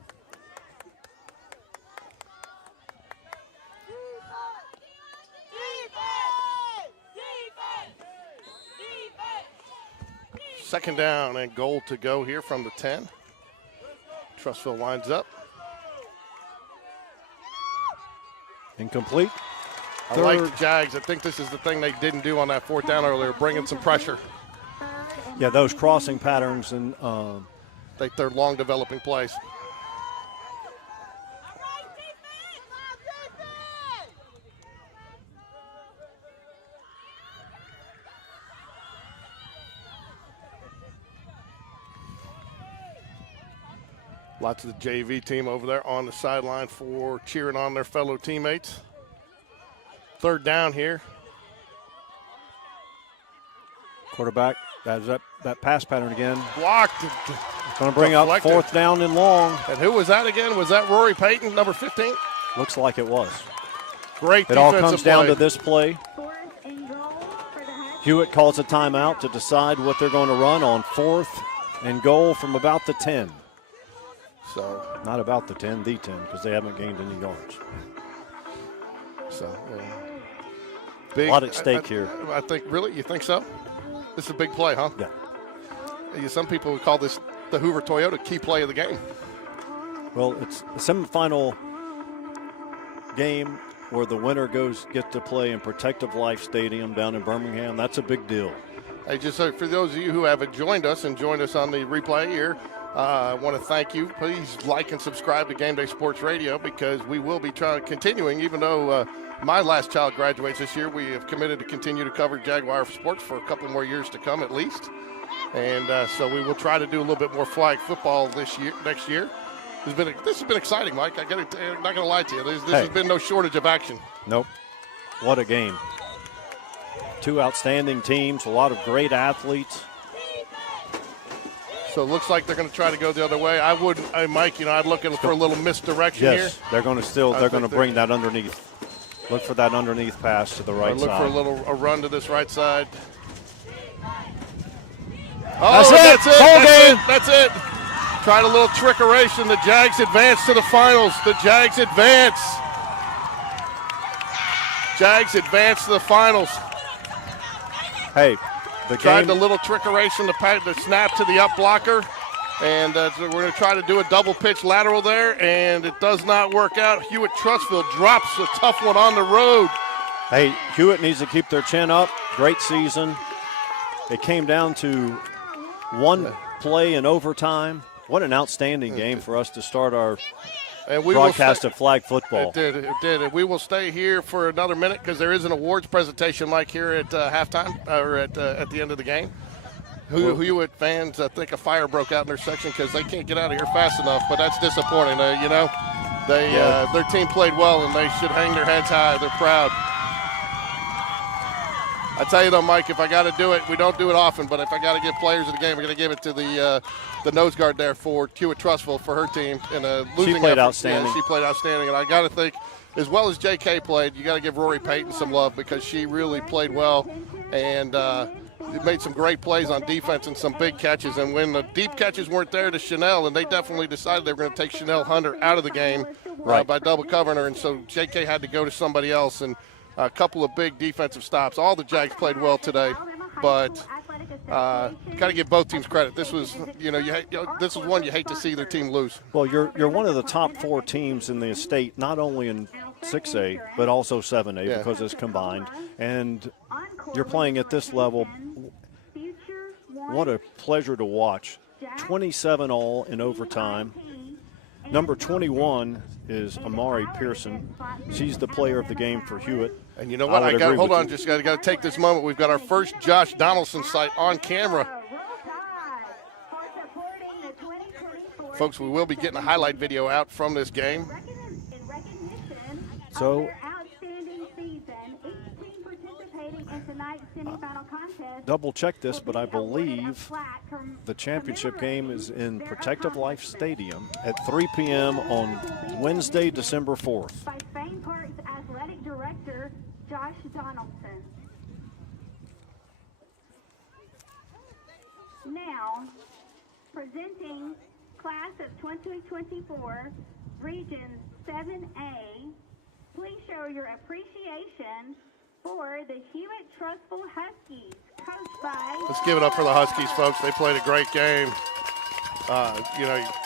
Second down and goal to go here from the 10. Trussville lines up. Incomplete. I like the Jags. I think this is the thing they didn't do on that 4th down earlier, bringing some pressure. Yeah, those crossing patterns and They're long developing plays. Lots of the JV team over there on the sideline for cheering on their fellow teammates. 3rd down here. quarterback has that pass pattern again. Blocked. Going to bring up Deflected. 4th down and long. And who was that again? Was that Rory Payton, number 15? Looks like it was. Great It all defensive comes down play. to this play. 4th and goal for the Huskies. Hewitt calls a timeout to decide what they're going to run on 4th and goal from about the 10. So, Not about the 10, the 10, because they haven't gained any yards. big, A lot at stake here. I think, really? You think so? This is a big play, huh? Yeah. Some people would call this the Hoover Toyota key play of the game. Well, it's a semifinal game where the winner gets to play in Protective Life Stadium down in Birmingham. That's a big deal. Hey, just for those of you who haven't joined us and joined us on the replay here, I want to thank you. Please like and subscribe to Game Day Sports Radio because we will be continuing, even though my last child graduates this year, we have committed to continue to cover Jaguar sports for a couple more years to come at least. And so we will try to do a little bit more flag football next year. This has been exciting, Mike. I'm not going to lie to you. This has been no shortage of action. Nope. What a game. two outstanding teams, a lot of great athletes. So it looks like they're going to try to go the other way. I wouldn't, Mike, I'd look for a little misdirection here. Yes, they're going to bring that underneath. Look for that underneath pass to the right side. Look for a run to this right side. Oh, that's it. That's it. Tried a little trickeration. The Jags advance to the finals. The Jags advance. Jags advance to the finals. Hey, tried the little trickeration, the snap to the up blocker. And we're going to try to do a double pitch lateral there, and it does not work out. Hewitt Trustville drops a tough one on the road. Hey, Hewitt needs to keep their chin up. Great season. It came down to one play in overtime. What an outstanding game for us to start our broadcast of flag football. It did. And we will stay here for another minute because there is an awards presentation, Mike, here at halftime or at the end of the game. Hewitt fans, I think a fire broke out in their section because they can't get out of here fast enough, but that's disappointing. Their team played well, and they should hang their heads high. They're proud. I tell you though, Mike, if I got to do it, we don't do it often, but if I got to give players of the game, we're going to give it to the nose guard there for Hewitt Trustville for her team in a losing She played effort. outstanding. Yeah, she played outstanding, and I got to think, as well as J.K. played, you got to give Rory Payton some love because she really played well and made some great plays on defense and some big catches. And when the deep catches weren't there to Chanel, and they definitely decided they were going to take Chanel Hunter out of the game by double covering her, and so J.K. had to go to somebody else. And a couple of big defensive stops. All the Jags played well today, but got to give both teams credit. This was, this is one you hate to see their team lose. Well, you're one of the top 4 teams in the state, not only in 6A but also 7A because it's combined, and you're playing at this level. What a pleasure to watch. 27 all in overtime. Number 21 is Amari Pearson. She's the player of the game for Hewitt. And you know what? Hold on, just got to take this moment. We've got our first Josh Donaldson sight on camera. Folks, we will be getting a highlight video out from this game. So, double check this, but I believe the championship game is in Protective Life Stadium at 3 p.m. on Wednesday, December 4th. By Spain Park's athletic director, Josh Donaldson. Now, presenting class of 2024, Region 7A, please show your appreciation for the Hewitt Trustville Huskies, coached by... Let's give it up for the Huskies, folks. They played a great game.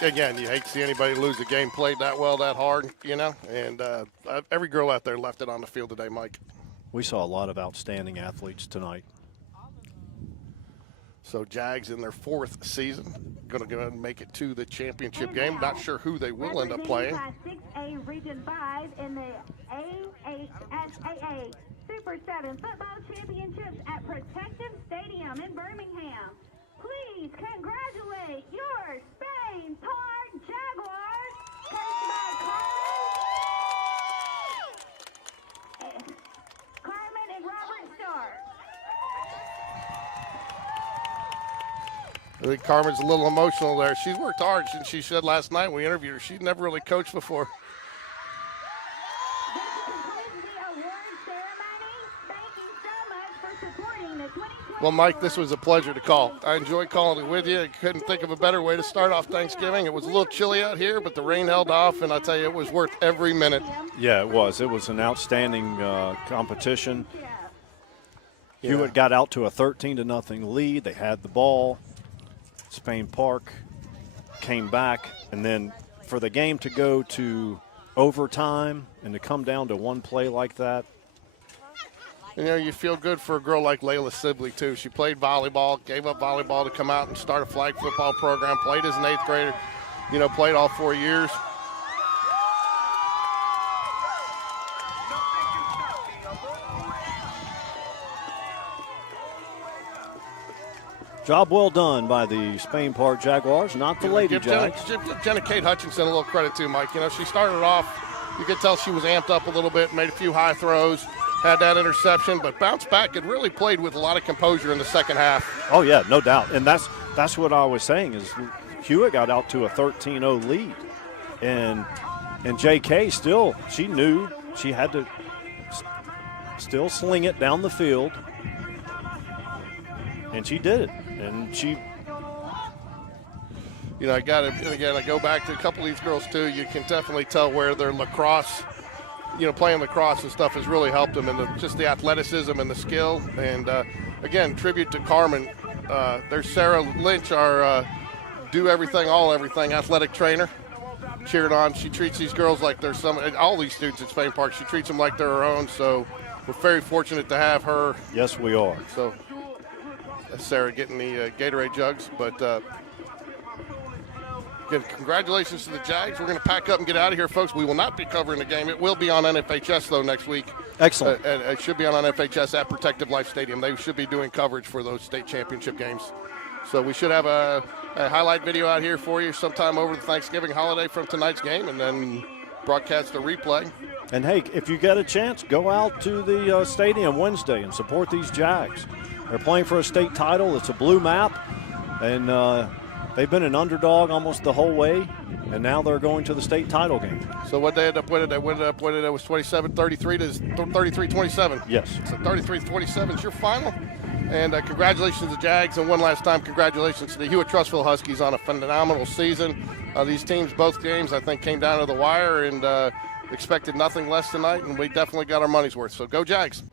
Again, you hate to see anybody lose a game played that well, that hard, and every girl out there left it on the field today, Mike. We saw a lot of outstanding athletes tonight. So Jags in their 4th season, going to go and make it to the championship game. Not sure who they will end up playing. 6A Region 5 in the AHSAA Super 7 Football Championships at Protective Stadium in Birmingham. Please congratulate your Spain Park Jaguars, coached by Carmen and Robert Starr. I think Carmen's a little emotional there. She's worked hard, and she said last night when we interviewed her, she'd never really coached before. Well, Mike, this was a pleasure to call. I enjoyed calling it with you. I couldn't think of a better way to start off Thanksgiving. It was a little chilly out here, but the rain held off, and I tell you, it was worth every minute. Yeah, it was. It was an outstanding competition. Hewitt got out to a 13-0 lead. They had the ball. Spain Park came back, and then for the game to go to overtime and to come down to one play like that. You feel good for a girl like Layla Sibley, too. She played volleyball, gave up volleyball to come out and start a flag football program, played as an 8th grader, played all 4 years. Job well done by the Spain Park Jaguars, not the Lady Jags. Give Jenna Kate Hutchinson a little credit, too, Mike. She started off, you could tell she was amped up a little bit, made a few high throws. had that interception, but bounced back and really played with a lot of composure in the second half. Oh yeah, no doubt. And that's what I was saying is Hewitt got out to a 13-0 lead, and J.K. still, she knew she had to still sling it down the field, and she did it. And she, you know, I go back to a couple of these girls too. You can definitely tell where their lacrosse, you know, playing lacrosse and stuff has really helped them, and just the athleticism and the skill. And again, tribute to Carmen. There's Sarah Lynch, our do everything, all everything athletic trainer, cheering on. She treats these girls like they're all these students at Spain Park, she treats them like they're her own. So we're very fortunate to have her. Yes, we are. So Sarah getting the Gatorade jugs, but again, congratulations to the Jags. We're going to pack up and get out of here, folks. We will not be covering the game. It will be on NFHS, though, next week. Excellent. And it should be on NFHS at Protective Life Stadium. They should be doing coverage for those state championship games. So we should have a highlight video out here for you sometime over the Thanksgiving holiday from tonight's game, and then broadcast a replay. And, hey, if you get a chance, go out to the stadium Wednesday and support these Jags. They're playing for a state title. It's a blue map, and they've been an underdog almost the whole way, and now they're going to the state title game. So what they ended up winning, it was 27-33 to 33-27. Yes. So 33-27 is your final. And congratulations to the Jags, and one last time, congratulations to the Hewitt Trussville Huskies on a phenomenal season. These teams, both games, I think, came down to the wire and expected nothing less tonight, and we definitely got our money's worth. So go Jags.